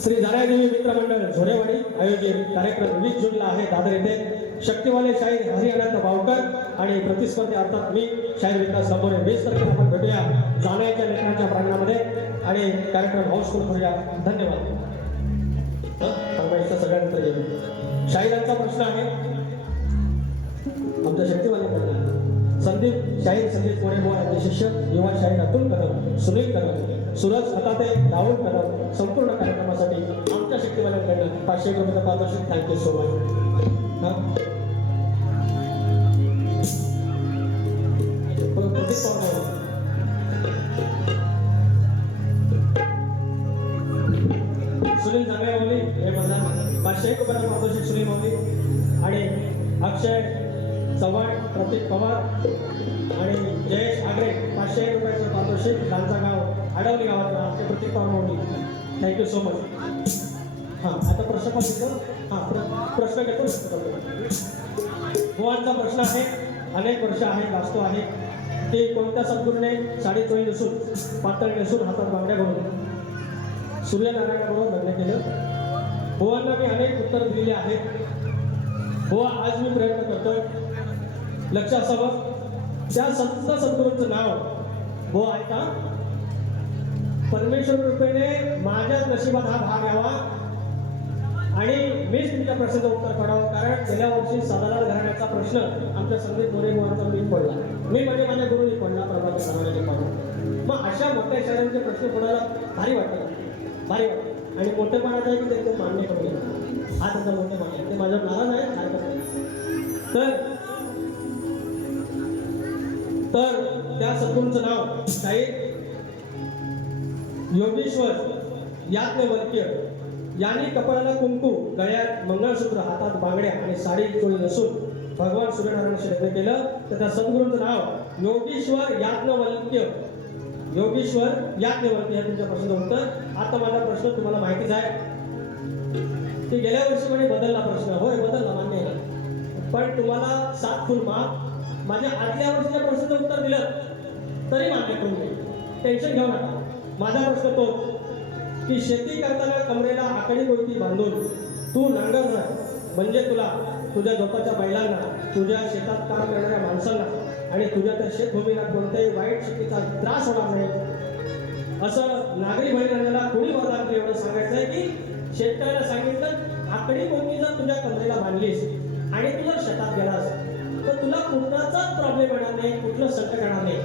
श्री धारादेवी मित्र मंडळ झोरेवाडी आयोजित कार्यक्रम 20 जूनला आहे दादर येथे. शक्तिवाले शाहीर हरिअनंत भावकर आणि प्रतिस्पर्धी अर्थात मी शाहीर विकास संबोरे 20 तारखेला आपण भेटूया जाण्याच्या लेखनाच्या प्रांगणामध्ये आणि कार्यक्रम हाऊसफुल करूया. धन्यवाद. सगळ्यांचं शाहिरांचा प्रश्न आहे. आमच्या शक्तिवाल्याकडनं संदीप शाहीर संदीप कोरे यांचे शिष्य युवा शाहीर अतुल कदम, सुनील कदम, सूरज खताते, राहुल कदम संपूर्ण कार्यक्रमासाठी आमच्या शक्तिवाल्याकडनं 500 रुपयाचा पारितोषिक. Thank you so much. Sunil Jambhe Mauli हे म्हणा 500 रुपयाचा पारितोषिक सुनील माऊली. आणि अक्षय चव्हाण, प्रतीक पवार आणि जयेश आगरे 500 रुपयाचं पारितोषिक. त्यांचा गाव आडवली गावात आमचे Pratik Pawar Mauli. Thank you so much. हां आता प्रश्न पण घेतो. प्रश्न घेतो. भुवांचा प्रश्न आहे. अनेक वर्ष आहे वास्तव आहे की कोणत्या सद्गुरूने साडी चोळी नसून पातळ नेसून हातात बांगड्या घालून सूर्यनारायणाबरोबर लग्न केलं. भुवांना मी अनेक उत्तर दिलेली आहेत. बुवा आज मी प्रयत्न करतोय लक्ष असावं त्या संत सद्गुरूंचं नाव बुवा ऐका. परमेश्वर कृपेने माझ्या नशिबात हा भाग यावा आणि मीच तुमच्या प्रश्नाचं उत्तर काढावं. कारण गेल्या वर्षी साधारण घराण्याचा प्रश्न आमच्या संदीप मोरे बुवांचा मी पडला. मी म्हणजे माझ्या गुरुनी पडला, प्रभात सामान्याने पडला. मग अशा मोठ्या शहरांचे प्रश्न कोणाला भारी वाटतात, भारी वाटतात. आणि मोठेपणाचं आहे की त्यांचे मान्य करू नये. हा त्यांचा मोठेपणा आहे. ते माझ्यावर नाराज आहे काय करतो. तर त्या सद्गुरूंचं नाव शाहीर योगेश्वर याज्ञवल्क्य यांनी कपाळाला कुंकू, गळ्यात मंगळसूत्र, हातात बांगड्या आणि साडी चोळी नसून भगवान सूर्यनारायणाशी लग्न केलं. तर त्या सद्गुरूंचं नाव योगेश्वर याज्ञवल्क्य. योगेश्वर याज्ञवल्क्य हे तुमच्या प्रश्नाचं उत्तर. आता माझा प्रश्न तुम्हाला माहितीच आहे की गेल्या वर्षी म्हणजे बदलला प्रश्न. होय बदलला, मान्य आहे. पण तुम्हाला 7 फूल मार्क माझ्या आदल्या वर्षीच्या प्रश्नाचं उत्तर दिलं तरी मान्य करून घ्या. टेन्शन घेऊ नका. माझा प्रश्न तो की शेती करताना कमरेला आकडी गोष्टी बांधून तू नांगरणार म्हणजे तुला तुझ्या झोपाच्या बैलांना, तुझ्या शेतात काम करणाऱ्या माणसांना आणि तुझ्या त्या शेतभूमीला कोणत्याही वाईट शेतीचा त्रास होणार नाही असं नागरी बैलांना कोणी वरदान एवढं सांगायचं आहे की शेतकऱ्याला सांगितलं आकडी कोणती जर तुझ्या कमरेला बांधलीस आणि तू जर शेतात गेलास तर तुला कुठलाचाच प्रॉब्लेम येणार नाही, कुठलं संकट येणार नाही.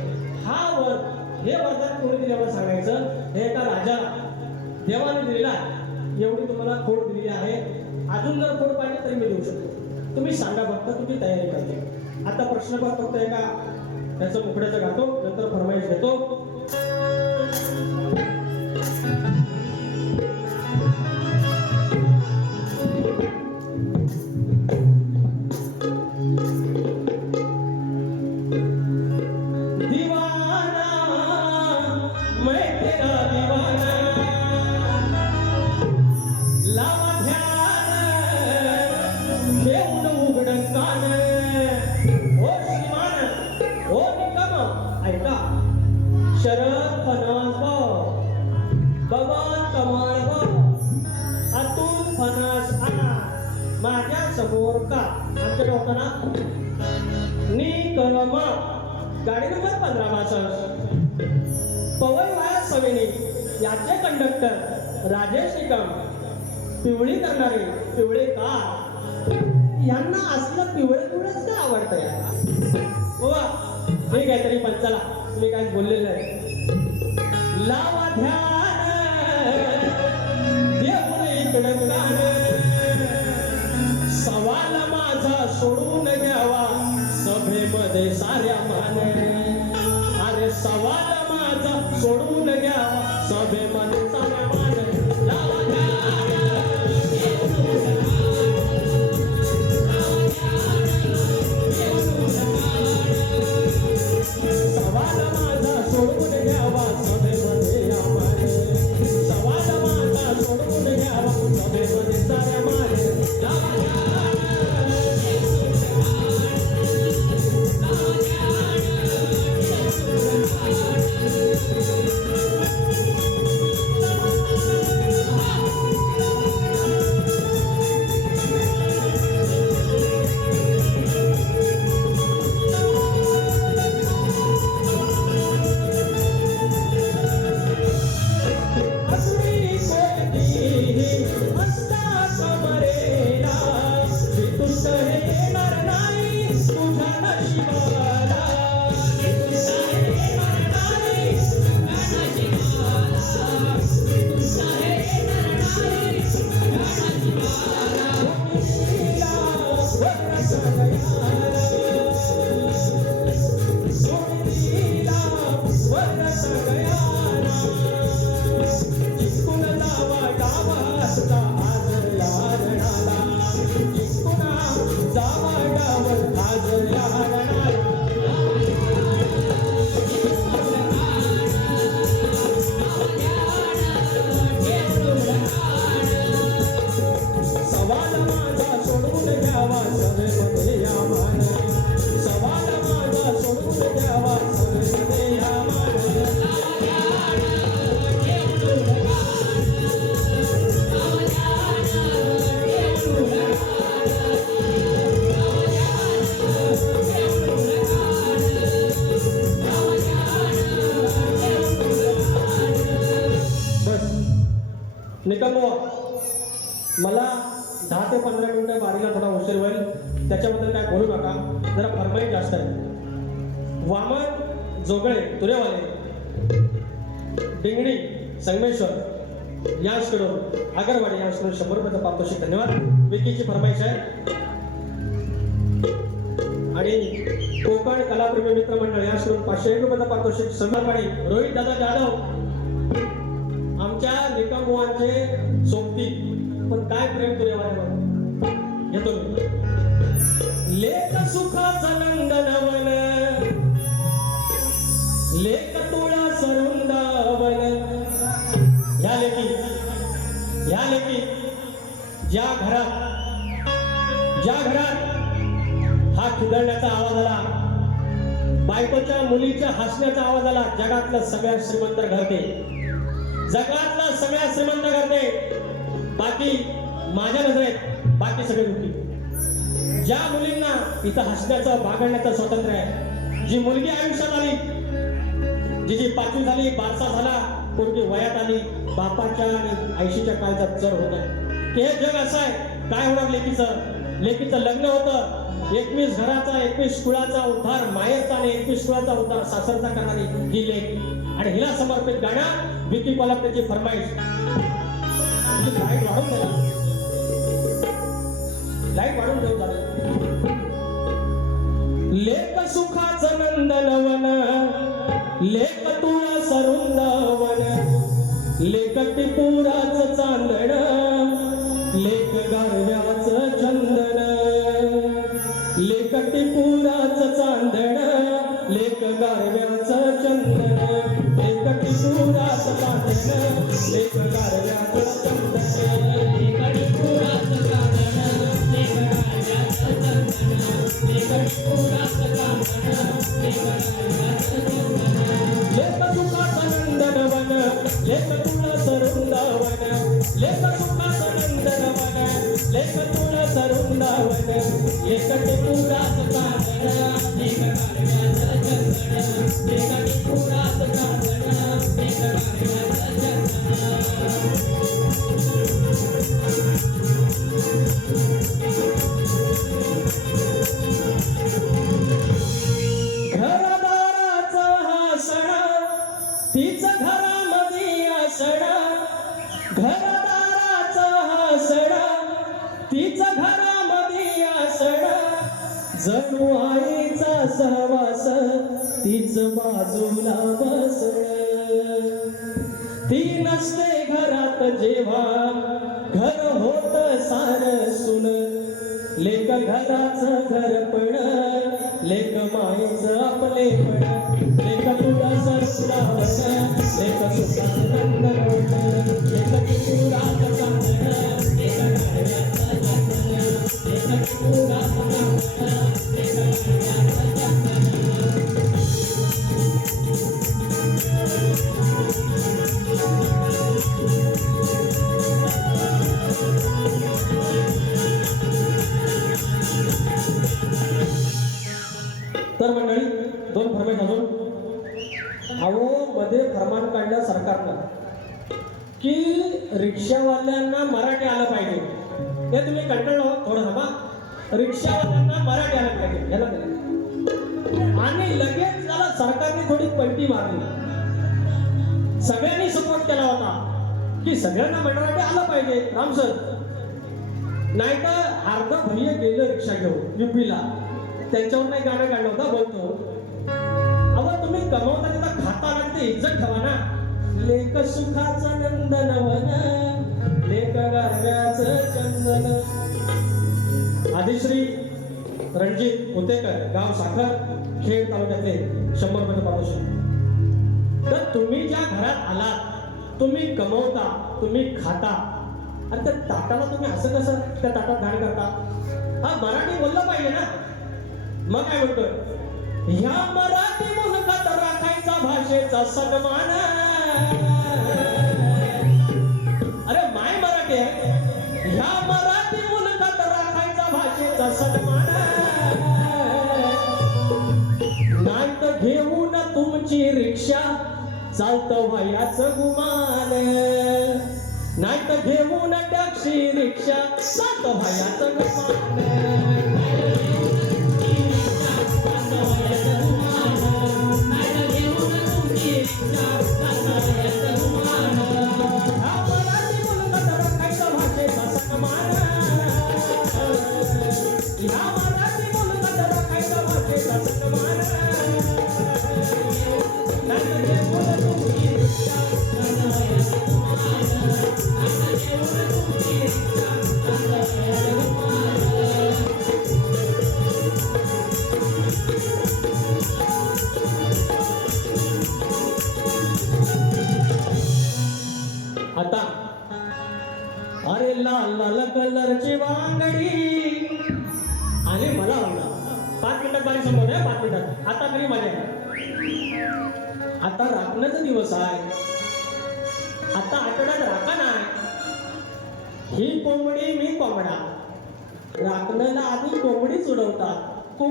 हे वरदान कोणी दिल्यावर सांगायचं. हे एका राजाला देवाने दिलेला आहे. एवढी तुम्हाला खोड दिलेली आहे. अजून जर खोड पाहिजे तरी मी देऊ शकतो. तुम्ही सांगा फक्त, तुम्ही तयारी करते. आता प्रश्न फक्त एका त्याचं मुकड्याचं गातो, नंतर फरमाईश घेतो. शरद फणस भगवान कमळ अतुल फणस माझ्या समोर का आमच्या लोकांना निकम गाडी नंबर 15 पवन वाया सवेनी याचे कंडक्टर राजेश निकम. पिवळी करणारे पिवळे का यांना असलं पिवळं पिवळंच का आवडतंय. हो हे काहीतरी पण चला तुम्ही काय बोललेलं आहे. लावा ध्यान देऊन इकडं कान सवाल माझा सोडून घ्यावा सभेमध्ये साऱ्या मान. अरे सवाल माझा सोडून घ्यावा सभेमध्ये साऱ्या मान. लावा ध्यान सवाल माझा सोडून घ्यावा सभेमध्ये आम्हाला. सवाल माझा सोडून घ्यावा सभेमध्ये साऱ्या मारे. गाण्याची माला निकमवा मला 10 ते 15 मिनिटं वारीला थोडा उशीर होईल त्याच्याबद्दल काय बोलू नका जरा फरमाईश जास्त आहे वामन जोगळे तुरेवाले डिंगडी संगमेश्वर यांकडून आगरवाडी यांकडून 100 रुपयाचा पारितोषिक धन्यवाद विकीची फरमाईश आहे आणि कोकण कलाप्रेमी मित्र मंडळ यांकडून 501 रुपयाचा पारितोषिक संभारवाडी रोहित दादा जाधव आमच्या निकमवांचे सोबती पण काय प्रेम तुरेवाल्यावर घेतो मी लेख सुखाचं नंदनवन लेख तुळा सरुंदावन ह्या लेखी ज्या घरात हा खिदळण्याचा आवाज आला बायकोच्या मुलीच्या हसण्याचा आवाज आला जगातलं सगळ्यात श्रीमंत घरते जगातला सगळ्यात श्रीमंत करते बाकी माझ्या नजरेत बाकी सगळे दुःखी ज्या मुलींना इथं हसण्याचं बागडण्याचं स्वातंत्र्य आहे जी मुलगी आयुष्यात आली जी 5वी झाली 12सा झाला पोरगी वयात आली बापाच्या आणि 80च्या काळजात जर होत आहे की हे जग असं आहे काय होणार लेकीचं लग्न होतं 21 घराचा 21 कुळाचा उद्धार मायेचा आणि 21 कुळाचा उद्धार सासरचा करणारी ही लेक आणि हिला समर्पित गाणं विकी कोल्हापूरची फरमाईश लाईट वाढून देऊ झालं लेख सुखाचं नंदनवन लेख तुळा सरुंदावन लेख टिपुराचं चांदण लेख गारव्याचं चंदन लेख टिपुराचं चांदण लेख गारव्याचं चंदन लेख टिपुराचं चांदण लेख गारव्याचं चंदन लेख टिपुराचं चांदण लेख गारव्याचं चंदन लेख टिपुराचं चांदन लेख गारव्याचं चंदन लेख सुखाचं नंदनवन लेख तुळा सरुंदावन लेख सुखाचं नंदनवन लेख तुळा सरुंदावन लेख टिपुराचं चांदन लेख गारव्याचं चंदन लेख टिपुराचं चांदन लेख गारव्याचं चंदन घरदाराचं हासण तिचं घरामध्ये आसण घरदाराचं हासण तिचं घरामध्ये आसण जणू आईचा सहवास तीच बाजूला बसण ती नसते घरात जेव्हा घर होत सार सुन लेक घराचं घरपण लेक मायेचं आपलेपण लेक तुला सरसावन लेक सुखाचं नंदनवन लेक टिपुराचं चांदण लेक गारव्याचं चंदन लेक टिपुराचं चांदन लेक गारव्याचं चंदन तर मंडळी 2 फरमाईश अजून अहो मध्ये फरमान काढलं सरकारनं की रिक्षावाल्यांना मराठी आलं पाहिजे हे तुम्ही कंटाळलो थोडं थांबा रिक्षावाल्यांना मराठी आलं पाहिजे याला आणि लगेच त्याला सरकारने थोडी पलटी मारली. सगळ्यांनी सपोर्ट केला होता की सगळ्यांना मराठी आलं पाहिजे राम सर. नाही तर अर्ध भैया गेलं रिक्षा घेऊन युपीला, त्यांच्यावर नाही गाणं काढलं होतं. बोलतो अहो तुम्ही कमवता तिथं खाता ना ते इज्जत ठेवा ना. लेक सुखाचं नंदनवन, लेक गाण्याचं चंदन. आदिश्री रणजित होतेकर, गाव साखर, खेड तालुक्यातले 100 रुपये पारितोषिक. तर तुम्ही ज्या घरात आलात, तुम्ही कमवता, तुम्ही खाता, आणि त्या ताटाला तुम्ही असं कसं त्या ताटात घाण करता? हा मराठी बोललं पाहिजे ना. मग काय म्हणतोय? ह्या मराठी मुलखात राखायचा भाषेचा सन्मान. अरे माय मराठी आहे. ह्या मराठी मुलखात राखायचा भाषेचा सन्मान. नाही तर घेऊन तुमची रिक्षा चालतं वयाचं गुमान. नाही तर घेऊन टॅक्सी रिक्षा चालतं वयाचं गुमान. आता अरे लाल लाल कलरची वांगडी आणि मला आवडला. 5 मिनिटात बारी समोर आहे. 5 मिनिटात आता तरी मजा आहे. आता राखण्याचा दिवस आहे. आता आठवड्यात राखा नाही. ही कोंबडी मी कोंबडा. राखण्याला आधी कोंबडीच उडवतात. को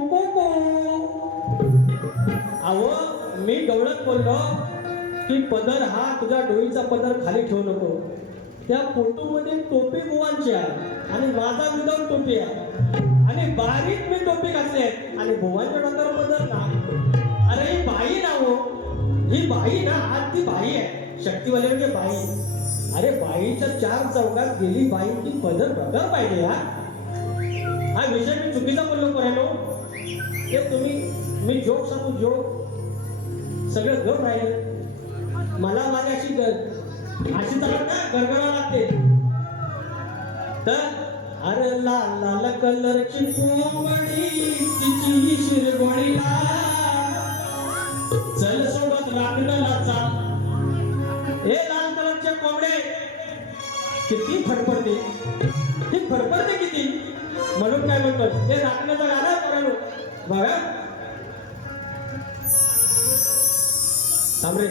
अहो मी गवळत बोललो की पदर हा तुझ्या डोईचा पदर खाली ठेवू नको. त्या फोटोमध्ये टोपी बुवांची आहे आणि माझा विदाऊट टोपी आहे आणि बारीक मी टोपी घातली आहे आणि बुवांच्या डोक्यावर पदर ना. अरे ही बाई ना हो, ही बाई ना, आज ती बाई आहे. शक्तीवाले म्हणजे बाई. अरे बाईच्या 4 चौकात गेली बाई की पदर बदल पाहिजे. हा विषय मी चुकीचा बोललो पोरांनो. ते तुम्ही मी जोक सांगू, जोक सगळं घर राहिलं. मला माझी अशी चालत ना गरगरावं लागते. तर अरे लाल लाल कलरची कोंबडी तिची शिरगोळीला चल सोबत राखण्याला चाल. हे लाल कलरचे कोंबडे किती फडफडते, ती फडफडते किती. म्हणून काय म्हणतो हे राखण्याचं गाणं करायला बघा. थांबरे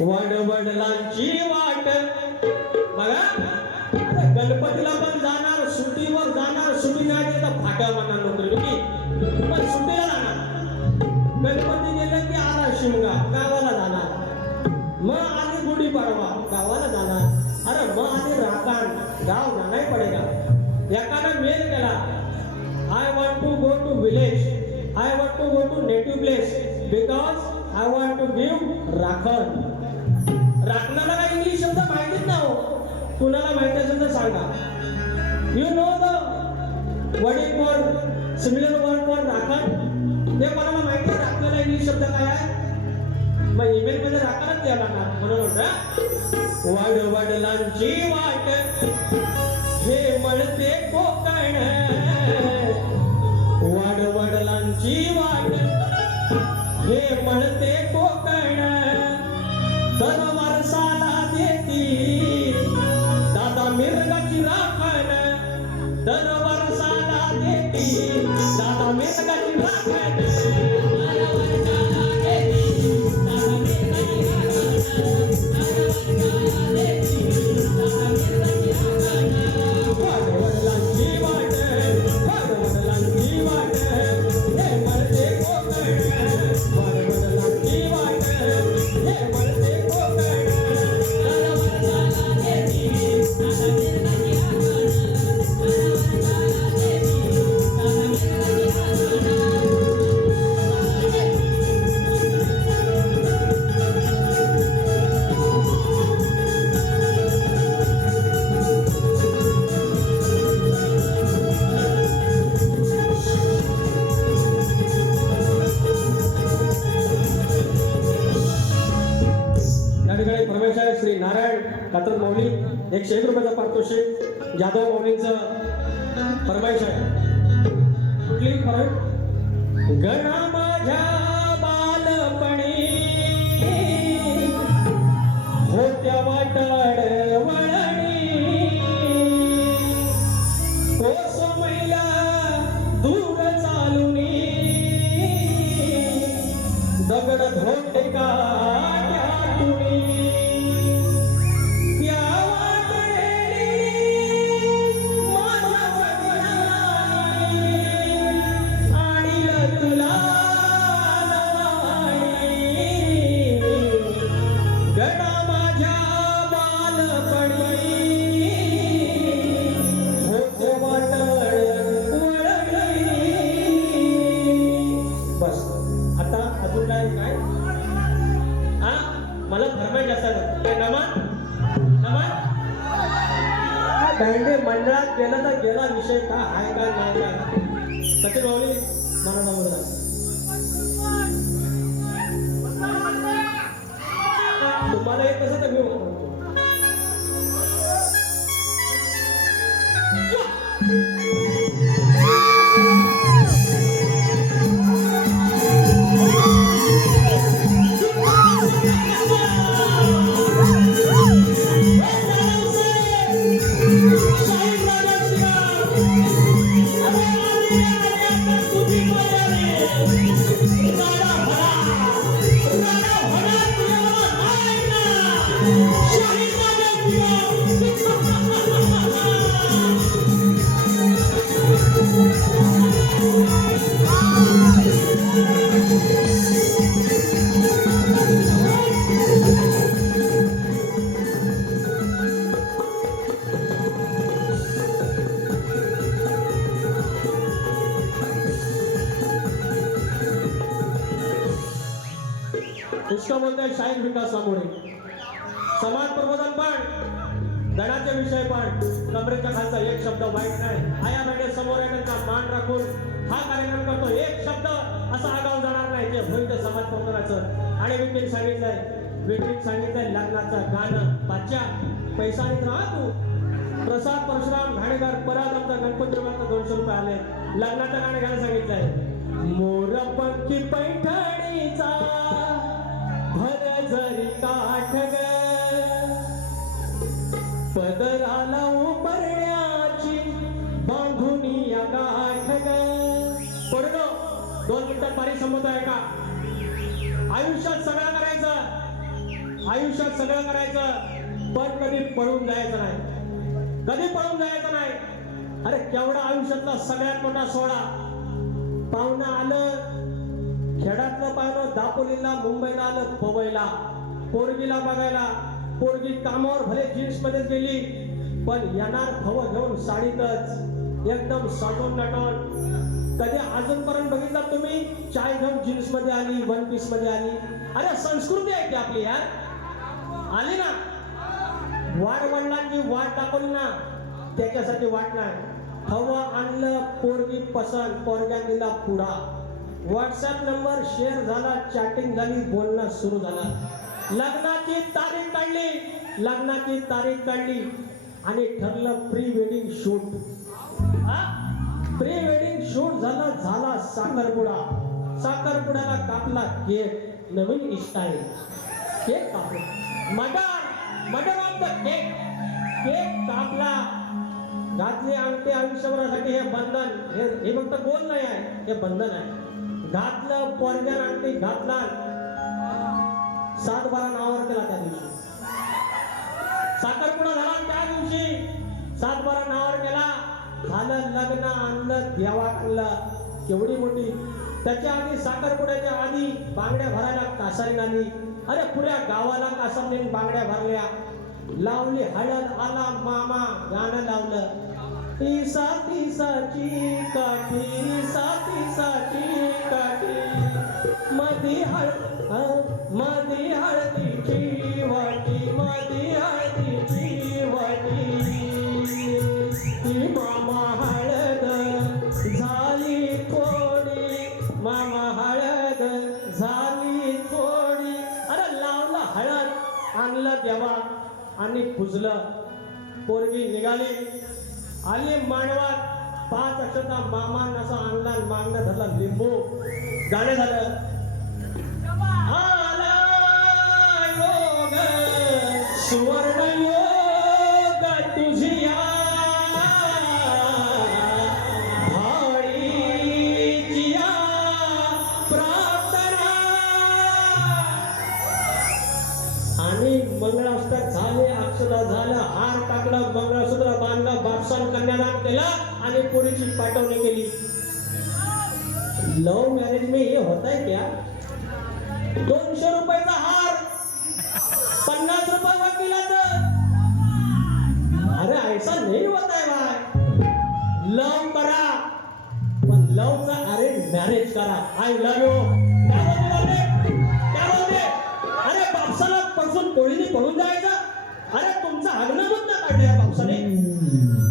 वडवडलांची वाट बघा. गणपतीला पण जाणार, सुट्टीवर जाणार. सुट्टी नाही तर फाट्या म्हणणार नोकरी पण सुट्टीला जाणार. गणपती गेले की आला शिमगा गावाला जाणार. मग आधी गुढीपाडवा गावाला जाणार. अरे मग आधी राखण गाव जाणार पडेगा. एकानं मेल केला, I want to go to village, I want to go to native place because I want to give राखण. राखणाला काय इंग्लिश शब्द माहितीच ना हो. कुणाला माहिती असेल तर सांगा. You know the wording for similar word for राखण. ते कोणाला माहिती आहे राखणाला इंग्लिश शब्द काय आहे? मग ईमेल मध्ये राखणच द्यावं लागणार. म्हणून म्हणता वडवडलांची वाट हे म्हणते कोकण. वडवडलांची वाट हे म्हणते कोकण. दर वर्षाला देती दादा मिरगाची राखण. दर वर्षाला देती दादा मिरगाची राखण. वडवडलांची वाट, वडवडलांची वाट हे म्हणते कोकण. वडवडलांची वाट हे म्हणते कोकण. दर वर्षाला देती दादा मिरगाची राखण. त्यानंतर मौली 101 रुपयाचा पारितोषिक जाधव मौलींचं फरमाईश आहे. कुठली फरमाईश? गणा माझ्या बालपणी होत्या वाटाड वळणी कोस मैला दूर चालुनी दगड धोटे का बँडे मंडळात गेला तर गेला विषय का आहे का नाही काय सचिन माऊली मला नमस्कार. तुम्हाला एक कसं तर घेऊ इसका बोलते हैं शाहीर विकास सामोरे. समाज प्रबोधन पण गणाचे विषय पण कमरेच्या खालचा एक शब्द वाईट नाही. आया बँडे समोर त्यांचा मान राखून हा कार्यक्रम करतो. एक शब्द असा आगाऊ जाणार नाही जे होईल ते समाज प्रबोधनाचं. आणि विपिन सांगितलंय लग्नाचं गाणं पाच्या पैसा आणि तू प्रसाद परशुराम घाणेकर परत आमचा गणपती बाप्पा 200 रुपये आले. लग्नाचं गाणं घ्यायला सांगितलंय. मोरपंखी पैठणीचा भर जरी काठ ग पदराला उपरण्याची बांधुनी या गाठ ग. पडलो 2 मिनिटात पारी संपत आहे का? आयुष्यात सगळं करायचं पण कधी पळून जायचं नाही. अरे केवढा आयुष्यातला सगळ्यात मोठा सोहळा. पाहुणा आलं खेड्यातलं पाहिलं दापोलीला मुंबईला आलं पवईला पोरगीला बघायला. पोरगी कामावर भले जीन्स मध्ये गेली पण येणार खव घेऊन साडीतच एकदम साजून नटून. कधी अजूनपर्यंत बघितला तुम्ही चाय घेऊन जीन्स मध्ये आली 1 पीस मध्ये आली? अरे संस्कृती आहे ती आपली यार. आली ना वडिलांची वाट दाखवली ना त्याच्यासाठी वाट नाही. हवा आणलं पोरगी पसंत पोरग्या दिला पुढा. व्हॉट्सअप नंबर शेअर झाला चॅटिंग झाली बोलणं सुरू झाला. लग्नाची तारीख आणि ठरलं pre wedding shoot. Pre wedding shoot झाला साखरपुड्याला कापला केक. नवीन स्टाईल केक कापला मर्डर ऑफ द केक कापला. घातली अंगठी आयुष्यभरासाठी हे बंधन. हे फक्त गोल नाही आहे हे बंधन आहे. घातलं पोरग्याला अंगठी घातला 7-12 नावावर केला त्या दिवशी. साखरपुडा झाला त्या दिवशी 7-12 नावावर केला. झालं लग्न आणलं देवा आणलं केवढी मोठी. त्याच्या आधी साखरपुड्याच्या आधी बांगड्या भरायला कासारीन आली. अरे पुऱ्या गावाला कासारीन बांगड्या भरल्या. लावली हळद आला मामा गाणं लावलं. साथी काठी मधी हळदीची वाटी मामा हळद झाली थोडी. अरे लावला हळद आणलं देवा आणि आणि पुजलं. पोरगी निघाली, आली मांडवात. 5 अक्षता मामान असा आणला, मागणं धरला लिंबू. गाणं झालं. आला योग सुवर्ण योग तुझिया भाळीचिया प्रार्थना. आणि मंगळाष्टक झाले, अक्षता झालं, हार टाकलं, मंगळसूत्र बांधलं, बापसान कन्यादान केलं आणि पोरीची पाठवणी केली. लव मॅरेज में ये होता है क्या? 200 रुपयाचा हार, 50 रुपये वकिलाचं. अरे ऐसा नहीं होता है भाई. लव करा, पण लवचा अरेंज मॅरेज करा. I love you. काय बोलते? अरे बापसाला पासून कोळीने पळून जायचं. अरे तुमचं आग्न मत ना काढलं या बापसाने.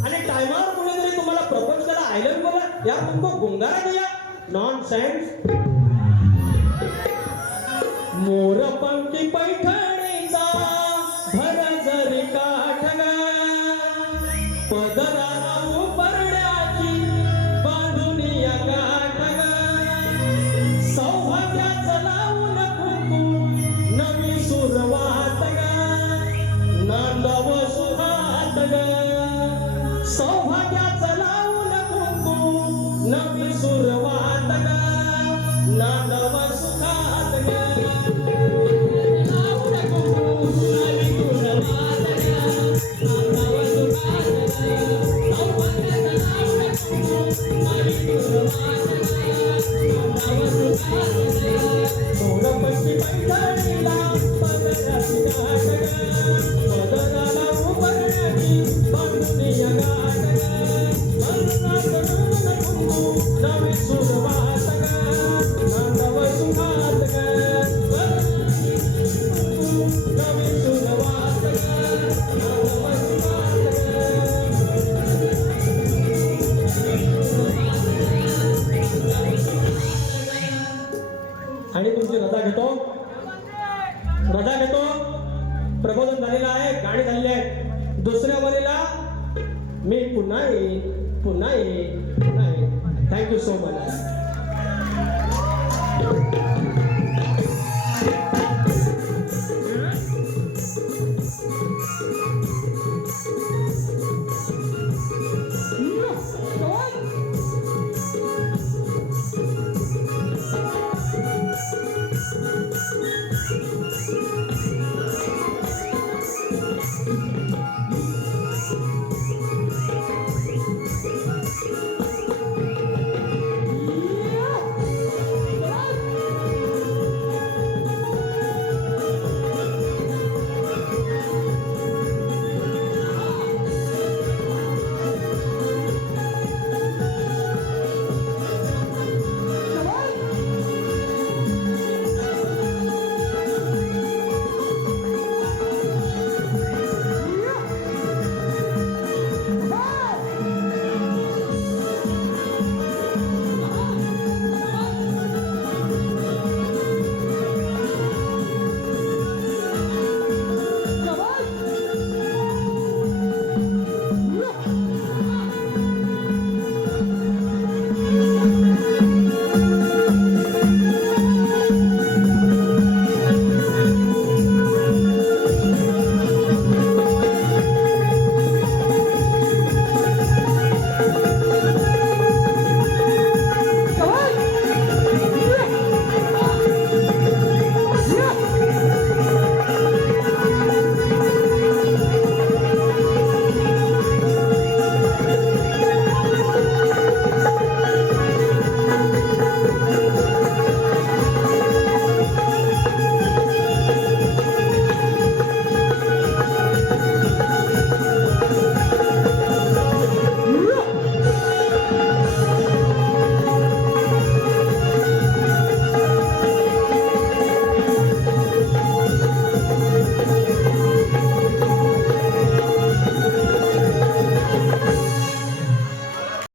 आणि टायमावर कोणीतरी तुम्हाला प्रपोज करा, आय लव्ह बोला, यार तुमको गुंगारा दिया. नॉनसेन्स. मोरपंखी पैठणीचा भर जरी काठग पदराला उपरण्याची बांधुनिया गाठग. सौभाग्याचं लावून कुंकू नवी सुरवात ग नांदव सुहात ग. सौभाग्याचं लावून कुंकू नवी सुरवात ग नांदव सुहात ग. मोरपंखी पैठणीला पदराची गाठग पदराला उपरण्याची बांधुनिया गाठग. मरणात कुंकू नवी सुरवात ग नांदव सुहात ग. नवी सुरवात ग नांदव सुहात ग. आणि तुमची रजा घेतो, रजा घेतो. प्रबोधन झालेलं आहे, गाणी झालेली आहेत. दुसऱ्या वरीला मी पुन्हा येईन, पुन्हा येईन, पुन्हा येईन. Thank you so much.